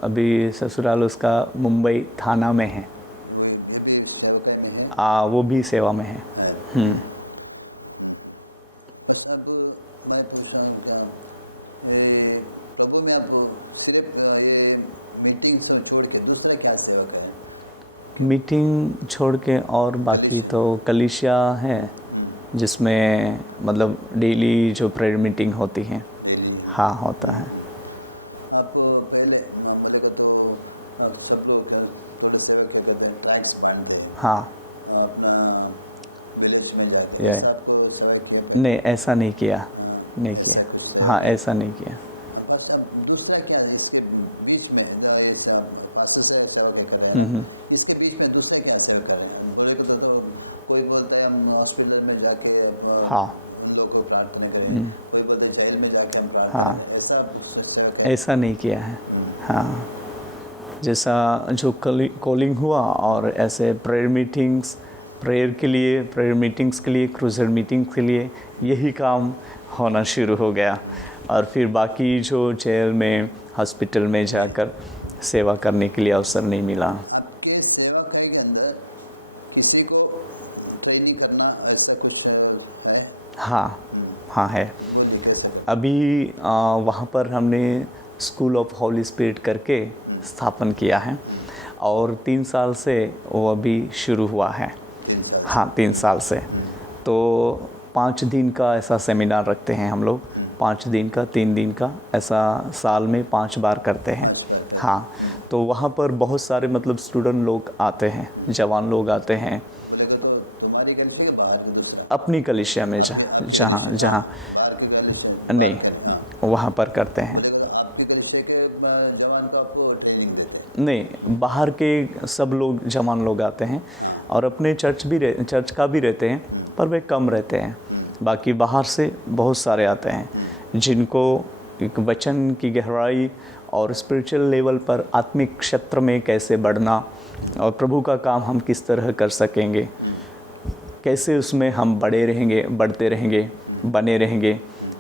अभी ससुराल उसका मुंबई थाना में है। वो ये भी सेवकाई में है? वो भी सेवा में है। बस अब मैं पूछ रहा हूँ, क्या प्रभु में आप सिर्फ ये मीटिंग से छोड़ के दूसरा क्या सेवक है? मीटिंग छोड़ के और बाकी तो कलीसिया है, जिसमें मतलब डेली जो प्रेयर मीटिंग होती है। डेली? हाँ, होता है। आप पहले बोले को तो सब लोग थोड़े सेवक क्या करते हैं, ट्रैक्स बांधते हैं। हाँ, अपना विलेज में जाके, ऐसा आपको सेवा किया? नहीं, ऐसा नहीं किया। ऐसा कुछ सेवा? हाँ, ऐसा नहीं किया। बस अब दूसरा क्या है इसके बीच में ये पास से सेवा के कर रहे हैं ना, इसके बीच में दूसरा क्या सेवा कर रहे हैं? बोले को तो कोई बोलता है हम हॉस्पिटल में जाके उन लोगों को प्रार्थना करें, कोई बोलते हैं जेल में जाके हम प्रार्थना करें, ऐसा सेवा है? ऐसा नहीं किया है। हाँ, जैसा जो कॉलिंग हुआ और ऐसे प्रेयर मीटिंग्स के लिए क्रूज़र मीटिंग्स के लिए यही काम होना शुरू हो गया। और फिर बाकी जो जेल में हॉस्पिटल में जाकर सेवा करने के लिए अवसर नहीं मिला। आपके सेवा कार्य के अंदर किसी को ट्रेनिंग करना ऐसा कुछ है? हाँ है। बोलिए कैसे कर? अभी वहाँ पर हमने स्कूल ऑफ होली स्पिरिट करके स्थापन किया है और 3 साल से वो अभी शुरू हुआ है। 3 साल से? हाँ, 3 साल से। तो 5 दिन का ऐसा सेमिनार रखते हैं हम लोग, 5 दिन का, 3 दिन का, ऐसा साल में 5 बार करते हैं। 5 बार करते हैं। हाँ, तो वहाँ पर बहुत सारे मतलब स्टूडेंट लोग आते हैं, जवान लोग आते हैं। बोलेगा तो तुम्हारी कलिसिया के बाहर का दूसरा? अपनी कलिसिया में। आपकी कलिसिया जहाँ बाहर के कलिसिया बाहर के नहीं, हाँ वहाँ पर करते हैं। बोलेगा तो आपकी कलिसिया के जवान को आप ट्रेनिंग देते हैं? नहीं, बाहर के सब लोग जवान लोग आते हैं। हाँ। और अपने चर्च का भी रहते हैं, पर वे कम रहते हैं। बाकी बाहर से बहुत सारे आते हैं जिनको एक वचन की गहराई और स्पिरिचुअल लेवल पर आत्मिक क्षेत्र में कैसे बढ़ना और प्रभु का काम हम किस तरह कर सकेंगे, कैसे उसमें हम बढ़ते रहेंगे, बने रहेंगे,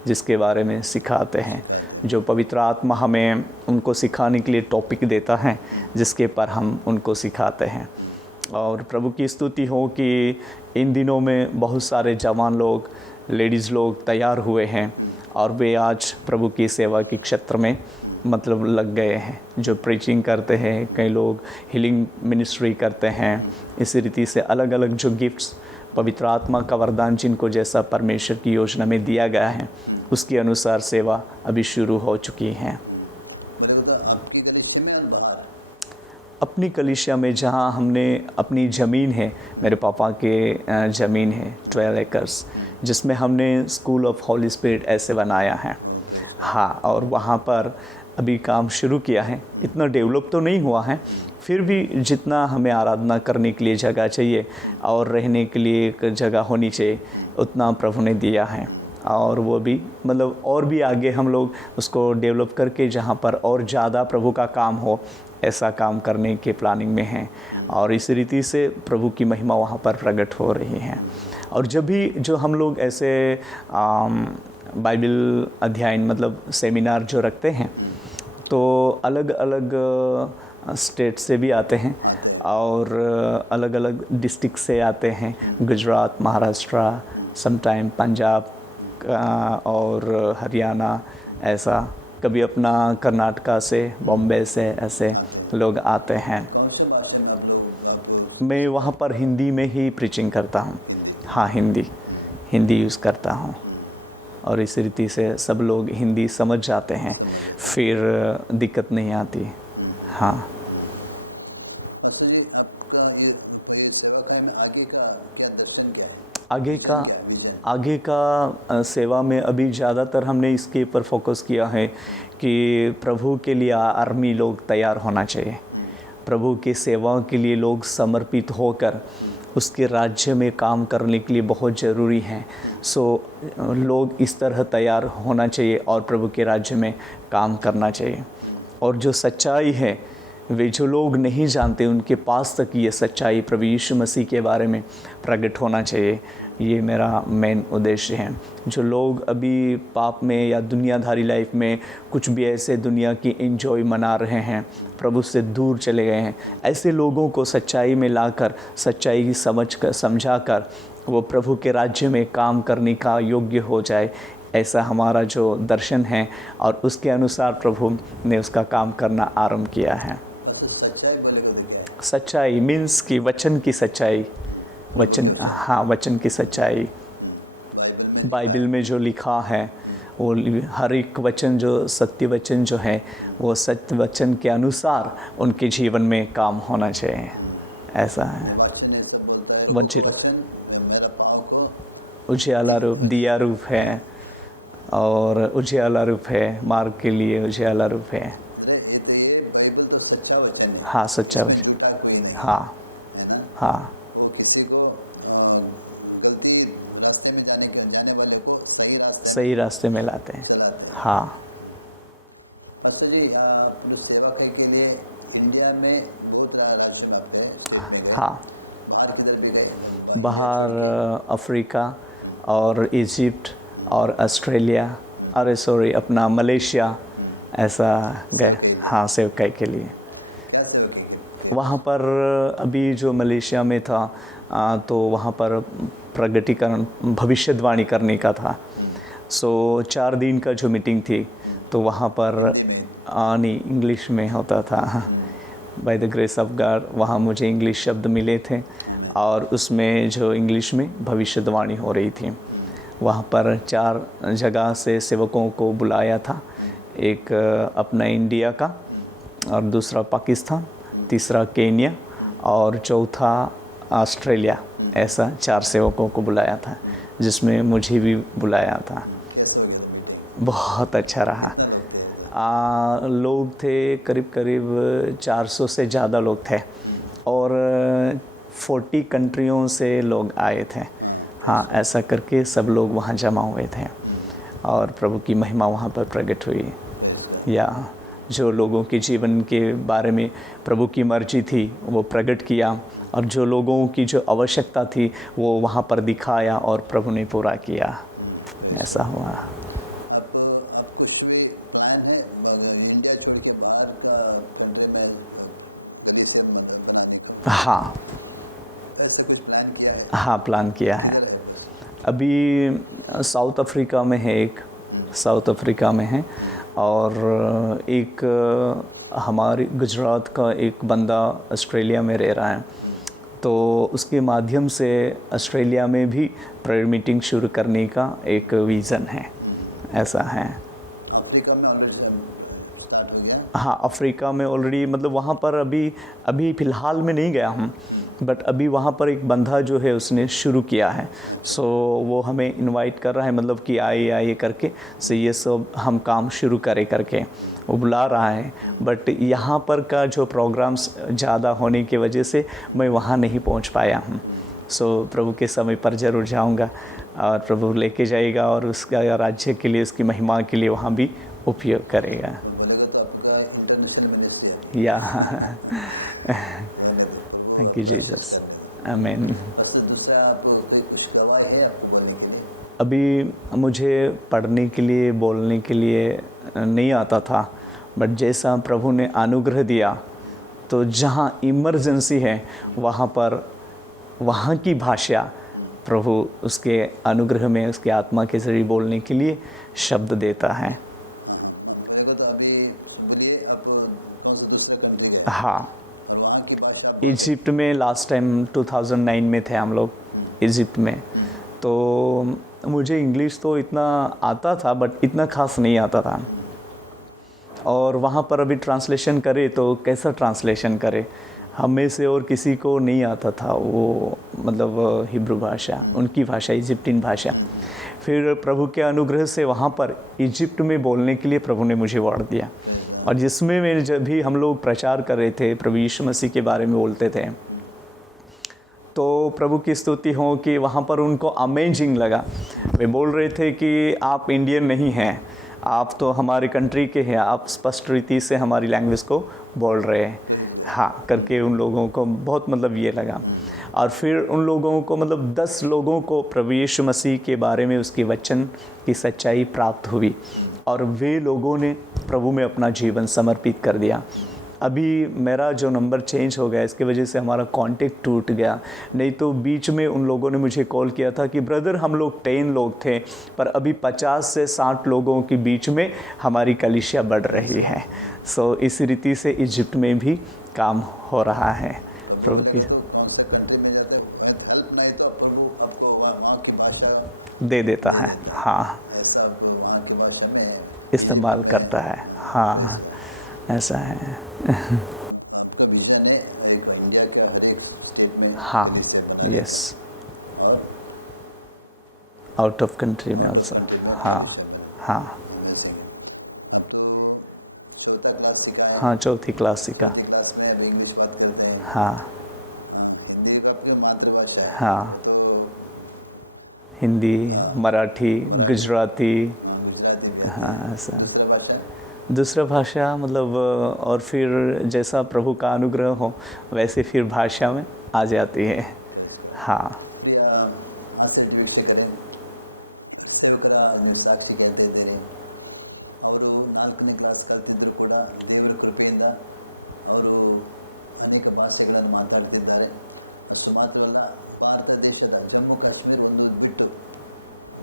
जिसके बारे में सिखाते हैं। जो पवित्र आत्मा हमें उनको सिखाने के लिए टॉपिक देता है, जिसके पर हम उनको सिखाते हैं। और प्रभु की स्तुति हो कि इन दिनों में बहुत सारे जवान लोग, लेडीज़ लोग तैयार हुए हैं और वे आज प्रभु की सेवा के क्षेत्र में मतलब लग गए हैं। जो प्रीचिंग करते हैं, कई लोग हीलिंग मिनिस्ट्री करते हैं। इसी रीति से अलग अलग जो गिफ्ट्स, पवित्र आत्मा का वरदान जिनको जैसा परमेश्वर की योजना में दिया गया है, उसके अनुसार सेवा अभी शुरू हो चुकी है। बोले तो आपकी कलिसिया में और बाहर? अपनी कलिसिया में, जहाँ हमने अपनी ज़मीन है, मेरे पापा के ज़मीन है 12 एकर्स, जिसमें हमने स्कूल ऑफ होली स्पिरिट ऐसे बनाया है। हाँ, और वहाँ पर अभी काम शुरू किया है। इतना डेवलप तो नहीं हुआ है, फिर भी जितना हमें आराधना करने के लिए जगह चाहिए और रहने के लिए एक जगह होनी चाहिए, उतना प्रभु ने दिया है। और वो भी मतलब और भी आगे हम लोग उसको डेवलप करके जहाँ पर और ज़्यादा प्रभु का काम हो, ऐसा काम करने के प्लानिंग में हैं। और इस रीति से प्रभु की महिमा वहाँ पर प्रकट हो रही है। और जब भी जो हम लोग ऐसे बाइबल अध्ययन मतलब सेमिनार जो रखते हैं, तो अलग अलग स्टेट से भी आते हैं और अलग अलग डिस्ट्रिक्ट से आते हैं। गुजरात, महाराष्ट्र, समटाइम पंजाब और हरियाणा, ऐसा कभी अपना कर्नाटका से, बॉम्बे से, ऐसे लोग आते हैं। कौन सा भाषा में आप लोग? मैं वहाँ पर हिंदी में ही प्रीचिंग करता हूँ। हिंदी? हाँ, हिंदी यूज़ करता हूँ। और इस रीति से सब लोग हिंदी समझ जाते हैं, फिर दिक्कत नहीं आती। हाँ। पास्टर जी, आपका ये सेवा कार्य में आगे का क्या दर्शन क्या है? विजन आगे का सेवा में अभी ज़्यादातर हमने इसके ऊपर फोकस किया है कि प्रभु के लिए आर्मी लोग तैयार होना चाहिए। प्रभु की सेवा के लिए लोग समर्पित होकर उसके राज्य में काम करने के लिए बहुत ज़रूरी है। सो लोग इस तरह तैयार होना चाहिए और प्रभु के राज्य में काम करना चाहिए। और जो सच्चाई है, वे जो लोग नहीं जानते, उनके पास तक ये सच्चाई प्रभु यीशु मसीह के बारे में प्रकट होना चाहिए। ये मेरा मेन उद्देश्य है। जो लोग अभी पाप में या दुनियादारी लाइफ में कुछ भी ऐसे दुनिया की एंजॉय मना रहे हैं, प्रभु से दूर चले गए हैं, ऐसे लोगों को सच्चाई में लाकर, सच्चाई की समझाकर वो प्रभु के राज्य में काम करने का योग्य हो जाए, ऐसा हमारा जो दर्शन है। और उसके अनुसार प्रभु ने उसका काम करना आरंभ किया है। बस सच्चाई बोले को तो क्या है? सच्चाई मीन्स कि वचन की सच्चाई, वचन, हाँ, वचन की सच्चाई। बाइबल में जो लिखा है, वो हर एक वचन, जो सत्य वचन जो है, वो सत्य वचन के अनुसार उनके जीवन में काम होना चाहिए। ऐसा है। वचन ये सब बोलता है, प्रभु को वचन मेरा पाँव को उजाला रूप, दिया रूप है। और उजियाला रूप है, मार्ग के लिए उजियाला रूप है। अरे ये बाइबल तो सच्चा वचन है। हाँ, सच्चा इसमें वचन। झूठा कोई नहीं। हाँ है ना। हाँ वो किसी को गलती रास्ते में जाने वाले को सही रास्ते में सही रास्ते में लाते हैं। चलाते हैं। हाँ पास्टर जी, आप सेवा के लिए इंडिया में बहुत राज्यों में आप गए, स्टेट में गए। हाँ। बाहर किधर भी गए इंडिया छोड़ के? अफ्रीका और इजिप्ट और ऑस्ट्रेलिया, अरे सॉरी अपना मलेशिया, ऐसा सेवा के लिए। हाँ सेवकाई के लिए। क्या सेवा के? वहाँ पर अभी जो मलेशिया में था तो वहाँ पर प्रगटीकरण भविष्यवाणी करने का था। सो 4 दिन का जो मीटिंग थी तो वहाँ पर हिंदी में? नहीं, इंग्लिश में होता था। By the grace of God वहाँ मुझे इंग्लिश शब्द मिले थे और उसमें जो इंग्लिश में भविष्यवाणी हो रही थी। वहाँ पर 4 जगह से सेवकों को बुलाया था। एक अपना इंडिया का, और दूसरा पाकिस्तान, तीसरा केन्या और चौथा ऑस्ट्रेलिया। ऐसा 4 सेवकों को बुलाया था, जिसमें मुझे भी बुलाया था। कैसे हो गया था मीटिंग? बहुत अच्छा रहा। कितना लोग थे उधर? लोग थे करीब 400 से ज़्यादा लोग थे और 40 कंट्रियों से लोग आए थे। हाँ ऐसा करके सब लोग वहाँ जमा हुए थे और प्रभु की महिमा वहाँ पर प्रकट हुई। या जो लोगों के जीवन के बारे में प्रभु की मर्जी थी वो प्रकट किया और जो लोगों की जो आवश्यकता थी वो वहाँ पर दिखाया और प्रभु ने पूरा किया। ऐसा हुआ। आप कुछ भी प्लान है इंडिया छोड़ के बाहर का कंट्री में गलीसिया बनाने का? हाँ ऐसा कुछ प्लान किया है? हाँ प्लान किया है। किधर है? बस अभी साउथ अफ्रीका में है एक, साउथ अफ्रीका में है और एक हमारे गुजरात का एक बंदा ऑस्ट्रेलिया में रह रहा है तो उसके माध्यम से ऑस्ट्रेलिया में भी प्रेयर मीटिंग शुरू करने का एक विज़न है। ऐसा है। अफ्रीका में ऑलरेडी स्टार्ट हो गया? हाँ अफ्रीका में ऑलरेडी, मतलब वहाँ पर अभी फ़िलहाल में नहीं गया हूँ, बट अभी वहाँ पर एक बंदा जो है उसने शुरू किया है। अच्छा। सो वो हमें इनवाइट कर रहा है, मतलब कि आइए करके से ये सब हम काम शुरू करके वो बुला रहा है। बट यहाँ पर का जो प्रोग्राम्स ज़्यादा होने की वजह से मैं वहाँ नहीं पहुँच पाया हूँ। सो प्रभु के समय पर ज़रूर जाऊँगा और प्रभु लेके जाएगा और उसका राज्य के लिए, उसकी महिमा के लिए वहाँ भी उपयोग करेगा। बोलेगा तो आपका इंटरनेशनल मिनिस्ट्री अभी। या रहने दो, प्रभु आपका आशीष करने दो। आमीन। बस दूसरा आप कोई कुछ गवाही है आपको बोलने के लिए? अभी मुझे पढ़ने के लिए, बोलने के लिए नहीं आता था, बट जैसा प्रभु ने अनुग्रह दिया तो जहाँ इमरजेंसी है वहाँ पर वहाँ की भाषा प्रभु उसके अनुग्रह में उसके आत्मा के जरिए बोलने के लिए शब्द देता है। हाँ बोलेगा तो अभी बोलिए, आप कौन सा दूसरा कंट्री गए? हाँ और वहाँ की भाषा आप बोलते? इजिप्ट में लास्ट टाइम 2009 में थे हम लोग इजिप्ट में। तो मुझे इंग्लिश तो इतना आता था बट इतना खास नहीं आता था और वहाँ पर अभी ट्रांसलेशन करे तो कैसा ट्रांसलेशन करे, हमें से और किसी को नहीं आता था वो, मतलब हिब्रू भाषा, उनकी भाषा इजिप्टियन भाषा। फिर प्रभु के अनुग्रह से वहाँ पर इजिप्ट में बोलने के लिए प्रभु ने मुझे वर्ड दिया और जिसमें मैं जब भी हम लोग प्रचार कर रहे थे, प्रभु यीशु मसीह के बारे में बोलते थे, तो प्रभु की स्तुति हो कि वहाँ पर उनको अमेजिंग लगा। वे बोल रहे थे कि आप इंडियन नहीं हैं, आप तो हमारे कंट्री के हैं, आप स्पष्ट रीति से हमारी लैंग्वेज को बोल रहे हैं। हाँ करके उन लोगों को बहुत मतलब ये लगा। और फिर उन लोगों को मतलब 10 लोगों को प्रभु यीशु मसीह के बारे में उसके वचन की सच्चाई प्राप्त हुई और वे लोगों ने प्रभु में अपना जीवन समर्पित कर दिया। अभी मेरा जो नंबर चेंज हो गया इसकी वजह से हमारा कांटेक्ट टूट गया, नहीं तो बीच में उन लोगों ने मुझे कॉल किया था कि ब्रदर हम लोग 10 लोग थे पर अभी 50 से 60 लोगों के बीच में हमारी कलीसिया बढ़ रही है। सो इस रीति से इजिप्ट में भी काम हो रहा है। प्रभु बोलेगा तो कौन से कंट्री में जाते हैं, हेल्प नहीं तो प्रभु आपको वहाँ की भाषा दे देता है। हाँ ऐसा आप वहाँ की भाषा में इस्तेमाल करता है। हाँ ऐसा है। आपका विजन है एक इंडिया का हर एक स्टेट में कलीसिया बनाने का, और out of country out of country में फेलोशिप बने। हाँ अमेजिंग है। अब तो चौथा क्लास सिखा है। हाँ, चौथी क्लास सीखा। चौथी क्लास में अब इंग्लिश बात करते हैं। हाँ हाँ, हिंदी का आपकी मातृभाषा है। हाँ। वो तो हिंदी, मराठी, मराठी। गुजराती। हाँ, गुजराती भी आती है। दूसरा भाषा दूसरा भाषा मतलब और फिर जैसा प्रभु का अनुग्रह हो वैसे फिर भाषा में आ जाती है। Praise God. हाँ ಪ್ರಿಯ ಆಸರೆ ವೀಕ್ಷಕರೇ, ಸೇವಕರ ನೀವು ಸಾಕ್ಷಿ ಕೇಳ್ತಾ ಇದ್ದೀರಿ. ಅವರು 4ನೇ ಕ್ಲಾಸ್ ಕಲ್ತಿದ್ದರೂ ಕೂಡ ದೇವರ ಕೃಪೆಯಿಂದ ಅವರು ಅನೇಕ ಭಾಷೆಗಳನ್ನು ಮಾತಾಡ್ತಿದ್ದಾರೆ. ಅಷ್ಟು ಮಾತ್ರವಲ್ಲ, ಭಾರತ ದೇಶದ ಜಮ್ಮು ಕಾಶ್ಮೀರ ಒಂದು ಬಿಟ್ಟು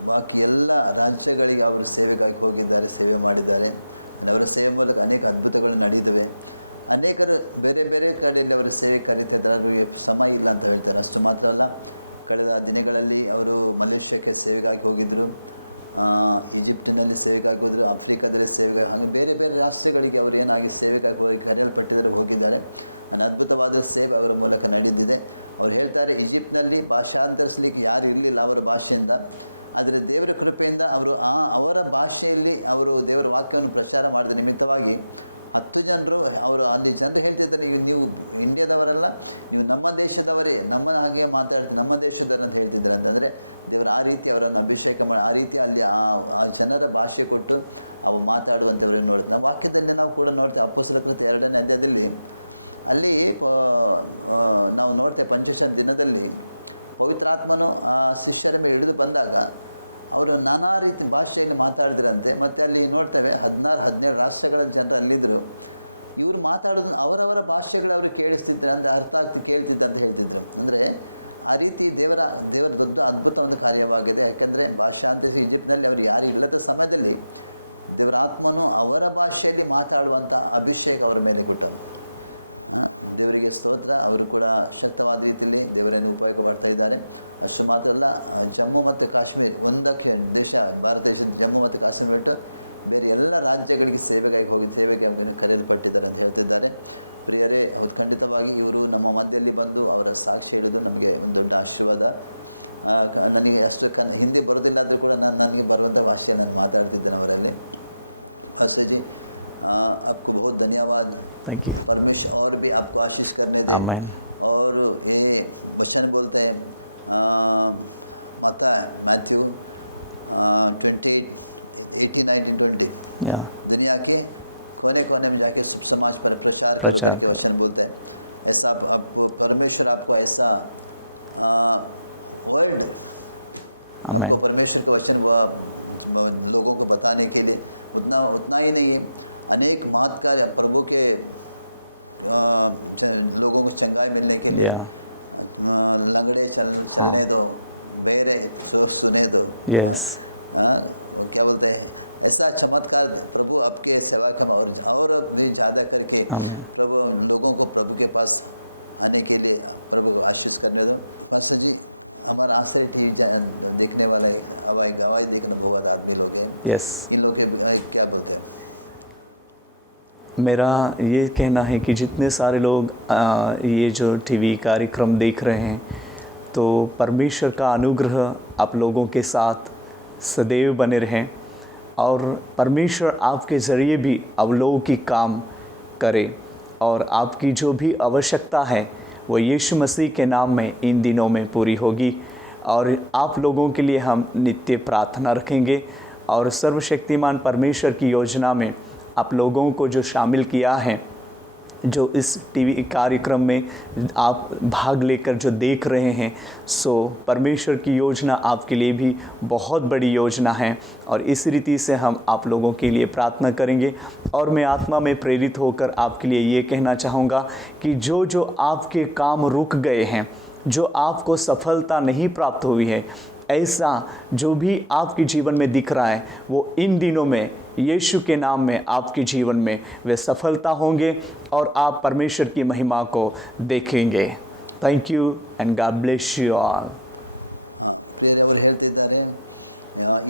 ಬಾಕಿ ಎಲ್ಲ ರಾಜ್ಯಗಳಿಗೆ ಅವರು ಸೇವೆಗಾಗಿ ಹೋಗಿದ್ದಾರೆ, ಸೇವೆ ಮಾಡಿದ್ದಾರೆ. ಅವರ ಸೇವೆ ಮೂಲಕ ಅನೇಕ ಅದ್ಭುತಗಳು ನಡೆದಿವೆ. ಅನೇಕರು ಬೇರೆ ಬೇರೆ ಕಡೆಯಲ್ಲಿ ಅವರ ಸೇವೆ ಕರೀತಾ ಇದ್ದಾರೆ, ಅವರಿಗೆ ಸಮಯ ಇಲ್ಲ ಅಂತ ಹೇಳ್ತಾರೆ. ಅಷ್ಟು ಮಾತ್ರವಲ್ಲ, ಕಳೆದ ದಿನಗಳಲ್ಲಿ ಅವರು ಮಲೇಷ್ಯಾಕ್ಕೆ ಸೇವೆಗಾಗಿ ಹೋಗಿದ್ದರು, ಈಜಿಪ್ಟಿನಲ್ಲಿ ಸೇವೆಗಾಗಿ ಹೋದರು, ಆಫ್ರಿಕಾದಲ್ಲಿ ಸೇವೆಗಾಗಿ, ಹಾಗೆ ಬೇರೆ ಬೇರೆ ರಾಷ್ಟ್ರಗಳಿಗೆ ಅವರು ಏನಾಗಿ ಸೇವೆಗಾಗಿ ಹೋಗಿ ಕರೆಯಲ್ಪಟ್ಟಿದ್ದಾರೆ, ಹೋಗಿದ್ದಾರೆ. ಅದ್ಭುತವಾದ ಸೇವೆ ಅವರ ಮೂಲಕ ನಡೆದಿದೆ. ಅವ್ರು ಹೇಳ್ತಾರೆ, ಈಜಿಪ್ಟ್ನಲ್ಲಿ ಭಾಷಾಂತರಿಸಲಿಕ್ಕೆ ಯಾರು ಇರಲಿಲ್ಲ ಅವರ ಭಾಷೆಯಿಂದ, ಆದರೆ ದೇವರ ಕೃಪೆಯಿಂದ ಅವರು ಅವರ ಭಾಷೆಯಲ್ಲಿ ಅವರು ದೇವರ ವಾಕ್ಯವನ್ನು ಪ್ರಚಾರ ಮಾಡಿದ ನಿಮಿತ್ತವಾಗಿ 10 ಜನರು ಅವರು ಅಲ್ಲಿ ಜನರು ಹೇಳ್ತಿದ್ದಾರೆ, ನೀವು ಇಂಡಿಯಾದವರಲ್ಲ, ನೀವು ನಮ್ಮ ದೇಶದವರೇ, ನಮ್ಮ ಹಾಗೆ ಮಾತಾಡ್ತೀವಿ, ನಮ್ಮ ದೇಶದವರು ಅಂತ ಹೇಳ್ತಿದ್ದಾರೆ. ಅಂತಂದರೆ ದೇವರು ಆ ರೀತಿ ಅವರನ್ನು ಅಭಿಷೇಕ ಮಾಡಿ ಆ ರೀತಿ ಅಲ್ಲಿ ಆ ಜನರ ಭಾಷೆ ಕೊಟ್ಟು ಅವು ಮಾತಾಡುವಂಥವ್ರಿಗೆ ನೋಡ್ತೀವಿ. ನಾವು ವಾಕ್ಯದಲ್ಲಿ ನಾವು ಕೂಡ ನೋಡ್ತೇವೆ. ಅಪೊಸ್ತಲರ ಕೃತ್ಯ 2ನೇ ಅಧ್ಯಾಯದಲ್ಲಿ ಅಲ್ಲಿ ನಾವು ನೋಡ್ತೇವೆ, ಪಂಚಶನ ದಿನದಲ್ಲಿ ಪವಿತ್ರಾತ್ಮನು ಆ ಶಿಷ್ಯರ ಮೇಲೆ ಹಿಡಿದು ಬಂದಾಗ ಅವರು ನಾನಾ ರೀತಿ ಭಾಷೆಯಲ್ಲಿ ಮಾತಾಡಿದ್ರಂತೆ. ಮತ್ತು ಅಲ್ಲಿ ನೋಡ್ತೇವೆ 16-17 ರಾಷ್ಟ್ರಗಳ ಜನರು ಅಲ್ಲಿದ್ದರು. ಇವರು ಮಾತಾಡೋದು ಅವರವರ ಭಾಷೆಗಳು ಅವರು ಕೇಳಿಸ್ತಿದ್ರು, ಅಂದರೆ ಅರ್ಥ ಆಗ್ತಿ ಕೇಳ್ತಿದ್ದ ಅಂತ ಹೇಳ್ತಿದ್ರು. ಅಂದರೆ ಆ ರೀತಿ ದೇವರ ದೊಡ್ಡ ಅದ್ಭುತ ಒಂದು ಕಾರ್ಯವಾಗಿದೆ. ಯಾಕೆಂದರೆ ಭಾಷಾಂತರಿಸಿ ಈಜಿಪ್ಟ್ನಲ್ಲಿ ಅವರು ಯಾರು ಇಲ್ಲದ ಸಮಯದಲ್ಲಿ ದೇವರ ಆತ್ಮನು ಅವರ ಭಾಷೆಯಲ್ಲಿ ಮಾತಾಡುವಂಥ ಅಭಿಷೇಕ ಅವರ ಮೇಲೆ ಕೊಟ್ಟನು. ದೇವರಿಗೆ ಸ್ತೋತ್ರ. ಅವರು ಕೂಡ ಶಕ್ತವಾದ ರೀತಿಯಲ್ಲಿ ದೇವರನ್ನು ಉಪಯೋಗ ಮಾಡ್ತಾ ಇದ್ದಾರೆ. ಅಷ್ಟು ಮಾತ್ರ ಅಲ್ಲ, ಜಮ್ಮು ಮತ್ತು ಕಾಶ್ಮೀರ ಒಂದಕ್ಕೆ ದೇಶ, ಭಾರತ ದೇಶದ ಜಮ್ಮು ಮತ್ತು ಕಾಶ್ಮೀರ ಬಿಟ್ಟು ಬೇರೆ ಎಲ್ಲ ರಾಜ್ಯಗಳಿಗೆ ಸೇವೆಗೆ ಕರೆಯಲ್ಪಟ್ಟಿದ್ದಾರೆ ಅಂತ ಹೇಳ್ತಿದ್ದಾರೆ. ಪ್ರಿಯರೇ, ಹೌದು, ಖಂಡಿತವಾಗಿ ಇವರು ನಮ್ಮ ಮಧ್ಯದಲ್ಲಿ ಬಂದು ಅವರ ಸಾಕ್ಷಿ ಹೇಳೋದು ನಮಗೆ ಒಂದು ದೊಡ್ಡ ಆಶೀರ್ವಾದ. ನನಗೆ ಅಷ್ಟು ಹಿಂದಿ ಬರೋದಿಲ್ಲ ಆದರೂ ಕೂಡ ನನಗೆ ಬರುವಂಥ ಭಾಷೆಯಲ್ಲಿ ನಾನು ಮಾತಾಡ್ತಿದ್ದೇನೆ ಅವರಲ್ಲಿ. ಹಸಜಿ, आपको बहुत धन्यवाद. Thank you. परमेश्वर और भी आपको आशीष करने दें. आमीन. और ये वचन बोलते हैं मत्ती मैथ्यू 28:18-19-20, दुनिया के कोने कोने में जाके शुभ समाज पर प्रचार करो करके वचन बोलते हैं. ऐसा आप परमेश्वर आपको ऐसा वर्ल्ड आपको परमेश्वर का वचन लोगों को बताने के लिए उतना ही नहीं है, अनेक महत् कार्य प्रभु के लोगों को चंगाई मिलने के लिए, लंगड़े चलने दो, बहरे सुने दो. वो क्या बोलते हैं, ऐसा चमत्कार प्रभु आपके सेवा का और भी ज़्यादा करके प्रभु लोगों को प्रभु के पास आने के लिए प्रभु को आशीष करने दो. पास्टर जी, हमारा आसरे टीवी देखने वाला गवाही देखना बहुत आदमी लोग हैं. इन लोग के क्या बोलते हैं? मेरा ये कहना है कि जितने सारे लोग ये जो टीवी कार्यक्रम देख रहे हैं, तो परमेश्वर का अनुग्रह आप लोगों के साथ सदैव बने रहें और परमेश्वर आपके ज़रिए भी आप लोगों की काम करे और आपकी जो भी आवश्यकता है वो यीशु मसीह के नाम में इन दिनों में पूरी होगी. और आप लोगों के लिए हम नित्य प्रार्थना रखेंगे और सर्वशक्तिमान परमेश्वर की योजना में आप लोगों को जो शामिल किया है, जो इस टीवी कार्यक्रम में आप भाग लेकर जो देख रहे हैं, सो परमेश्वर की योजना आपके लिए भी बहुत बड़ी योजना है और इस रीति से हम आप लोगों के लिए प्रार्थना करेंगे. और मैं आत्मा में प्रेरित होकर आपके लिए ये कहना चाहूँगा कि जो आपके काम रुक गए हैं, जो आपको सफलता नहीं प्राप्त हुई है, ऐसा जो भी आपके जीवन में दिख रहा है, वो इन दिनों में यीशु के नाम में आपके जीवन में वे सफलता होंगे और आप परमेश्वर की महिमा को देखेंगे. Thank you and God bless you all. ಹಾಂ, ಪ್ರಿಯರೇ, ಅವರು ಹೇಳ್ತಿದ್ದಾರೆ,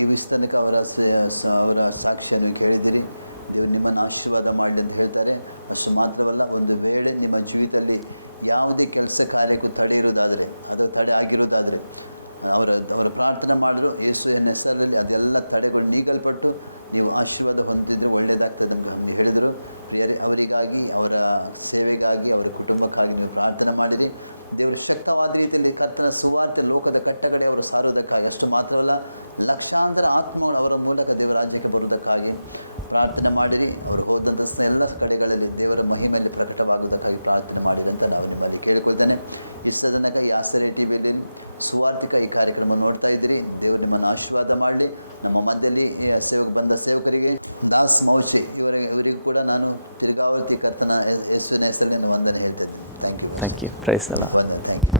ಇವಿಷ್ಟು ತನಕ ಅವರ ಸಾಕ್ಷಿಯನ್ನು ಕೇಳಿದಿರಿ, ದೇವರು ನಿಮ್ಮನ್ನು ಆಶೀರ್ವಾದ ಮಾಡಲಿ ಅಂತ ಹೇಳ್ತಾರೆ. ಅಷ್ಟು ಮಾತ್ರವಲ್ಲ, ಒಂದು ವೇಳೆ ನಿಮ್ಮ ಜೀವಿತದಲ್ಲಿ ಯಾವುದೇ ಕೆಲಸ ಕಾರ್ಯಕ್ಕೂ ತಡೆ ಇರೋದಾದರೆ, ಅದು ತಡೆ ಆಗಿರೋದಾದರೆ, ಅವರ ಪ್ರಾರ್ಥನೆ ಮಾಡಿದ್ರು, ಯೇಸುವಿನ ಹೆಸರಲ್ಲಿ ಅದೆಲ್ಲ ತಡೆಗಳು ನೀಗಲ್ಪಟ್ಟು ನೀವು ಆಶೀರ್ವಾದ ಹೊಂದಿದ್ರೆ ಒಳ್ಳೆಯದಾಗ್ತದೆ ನಮ್ಗೆ ಹೇಳಿದರು. ಪ್ರಿಯರೇ, ಅವರಿಗಾಗಿ, ಅವರ ಸೇವೆಗಾಗಿ, ಅವರ ಕುಟುಂಬಕ್ಕಾಗಿ ನೀವು ಪ್ರಾರ್ಥನೆ ಮಾಡಿರಿ. ದೇವರು ಶಕ್ತವಾದ ರೀತಿಯಲ್ಲಿ ಕರ್ತನ ಸುವಾರ್ತೆ ಲೋಕದ ಕಟ್ಟಕಡೆ ಅವರು ಸಾರುವುದಕ್ಕಾಗಿ, ಅಷ್ಟು ಮಾತ್ರವಲ್ಲ ಲಕ್ಷಾಂತರ ಆತ್ಮಗಳು ಅವರ ಮೂಲಕ ದೇವರ ರಾಜ್ಯಕ್ಕೆ ಬರುವುದಕ್ಕಾಗಿ ಪ್ರಾರ್ಥನೆ ಮಾಡಿರಿ. ಅವರು ಹೋದಂಥ ಎಲ್ಲ ಕಡೆಗಳಲ್ಲಿ ದೇವರ ಮಹಿಮೆಯಲ್ಲಿ ಪ್ರಕಟವಾಗುವುದಕ್ಕಾಗಿ ಪ್ರಾರ್ಥನೆ ಮಾಡಿರಿ ಅಂತ ನಾವು ನಿಮ್ಮಲ್ಲಿ ಕೇಳಿಕೊಳ್ತೇನೆ. ಇಷ್ಟ ತನಕ ಈ ಆಸರೆ ಟಿವಿಯಲ್ಲಿ ಸುವಾರ್ತಿಕ ಈ ಕಾರ್ಯಕ್ರಮ ನೋಡ್ತಾ ಇದ್ದೀರಿ. ದೇವರು ನಿಮ್ಮನ್ನು ಆಶೀರ್ವಾದ ಮಾಡಲಿ. ನಮ್ಮ ಮಧ್ಯದಲ್ಲಿ ಬಂದ ಸೇವಕರಿಗೆ ದಾಸ್ ಮೌಚಿ ಇವರಿಗೂ ಕೂಡ ನಾನು ತಿರುಗಾವರ್ತಿ ಕರ್ತನ ಯೇಸುವಿನ ಹೆಸರಲ್ಲಿ ವಂದನೆ ಹೇಳ್ತಾ ಇದ್ದೀನಿ. Thank you. Thank you. Praise the Lord. ವಂದನೆ. Thank you.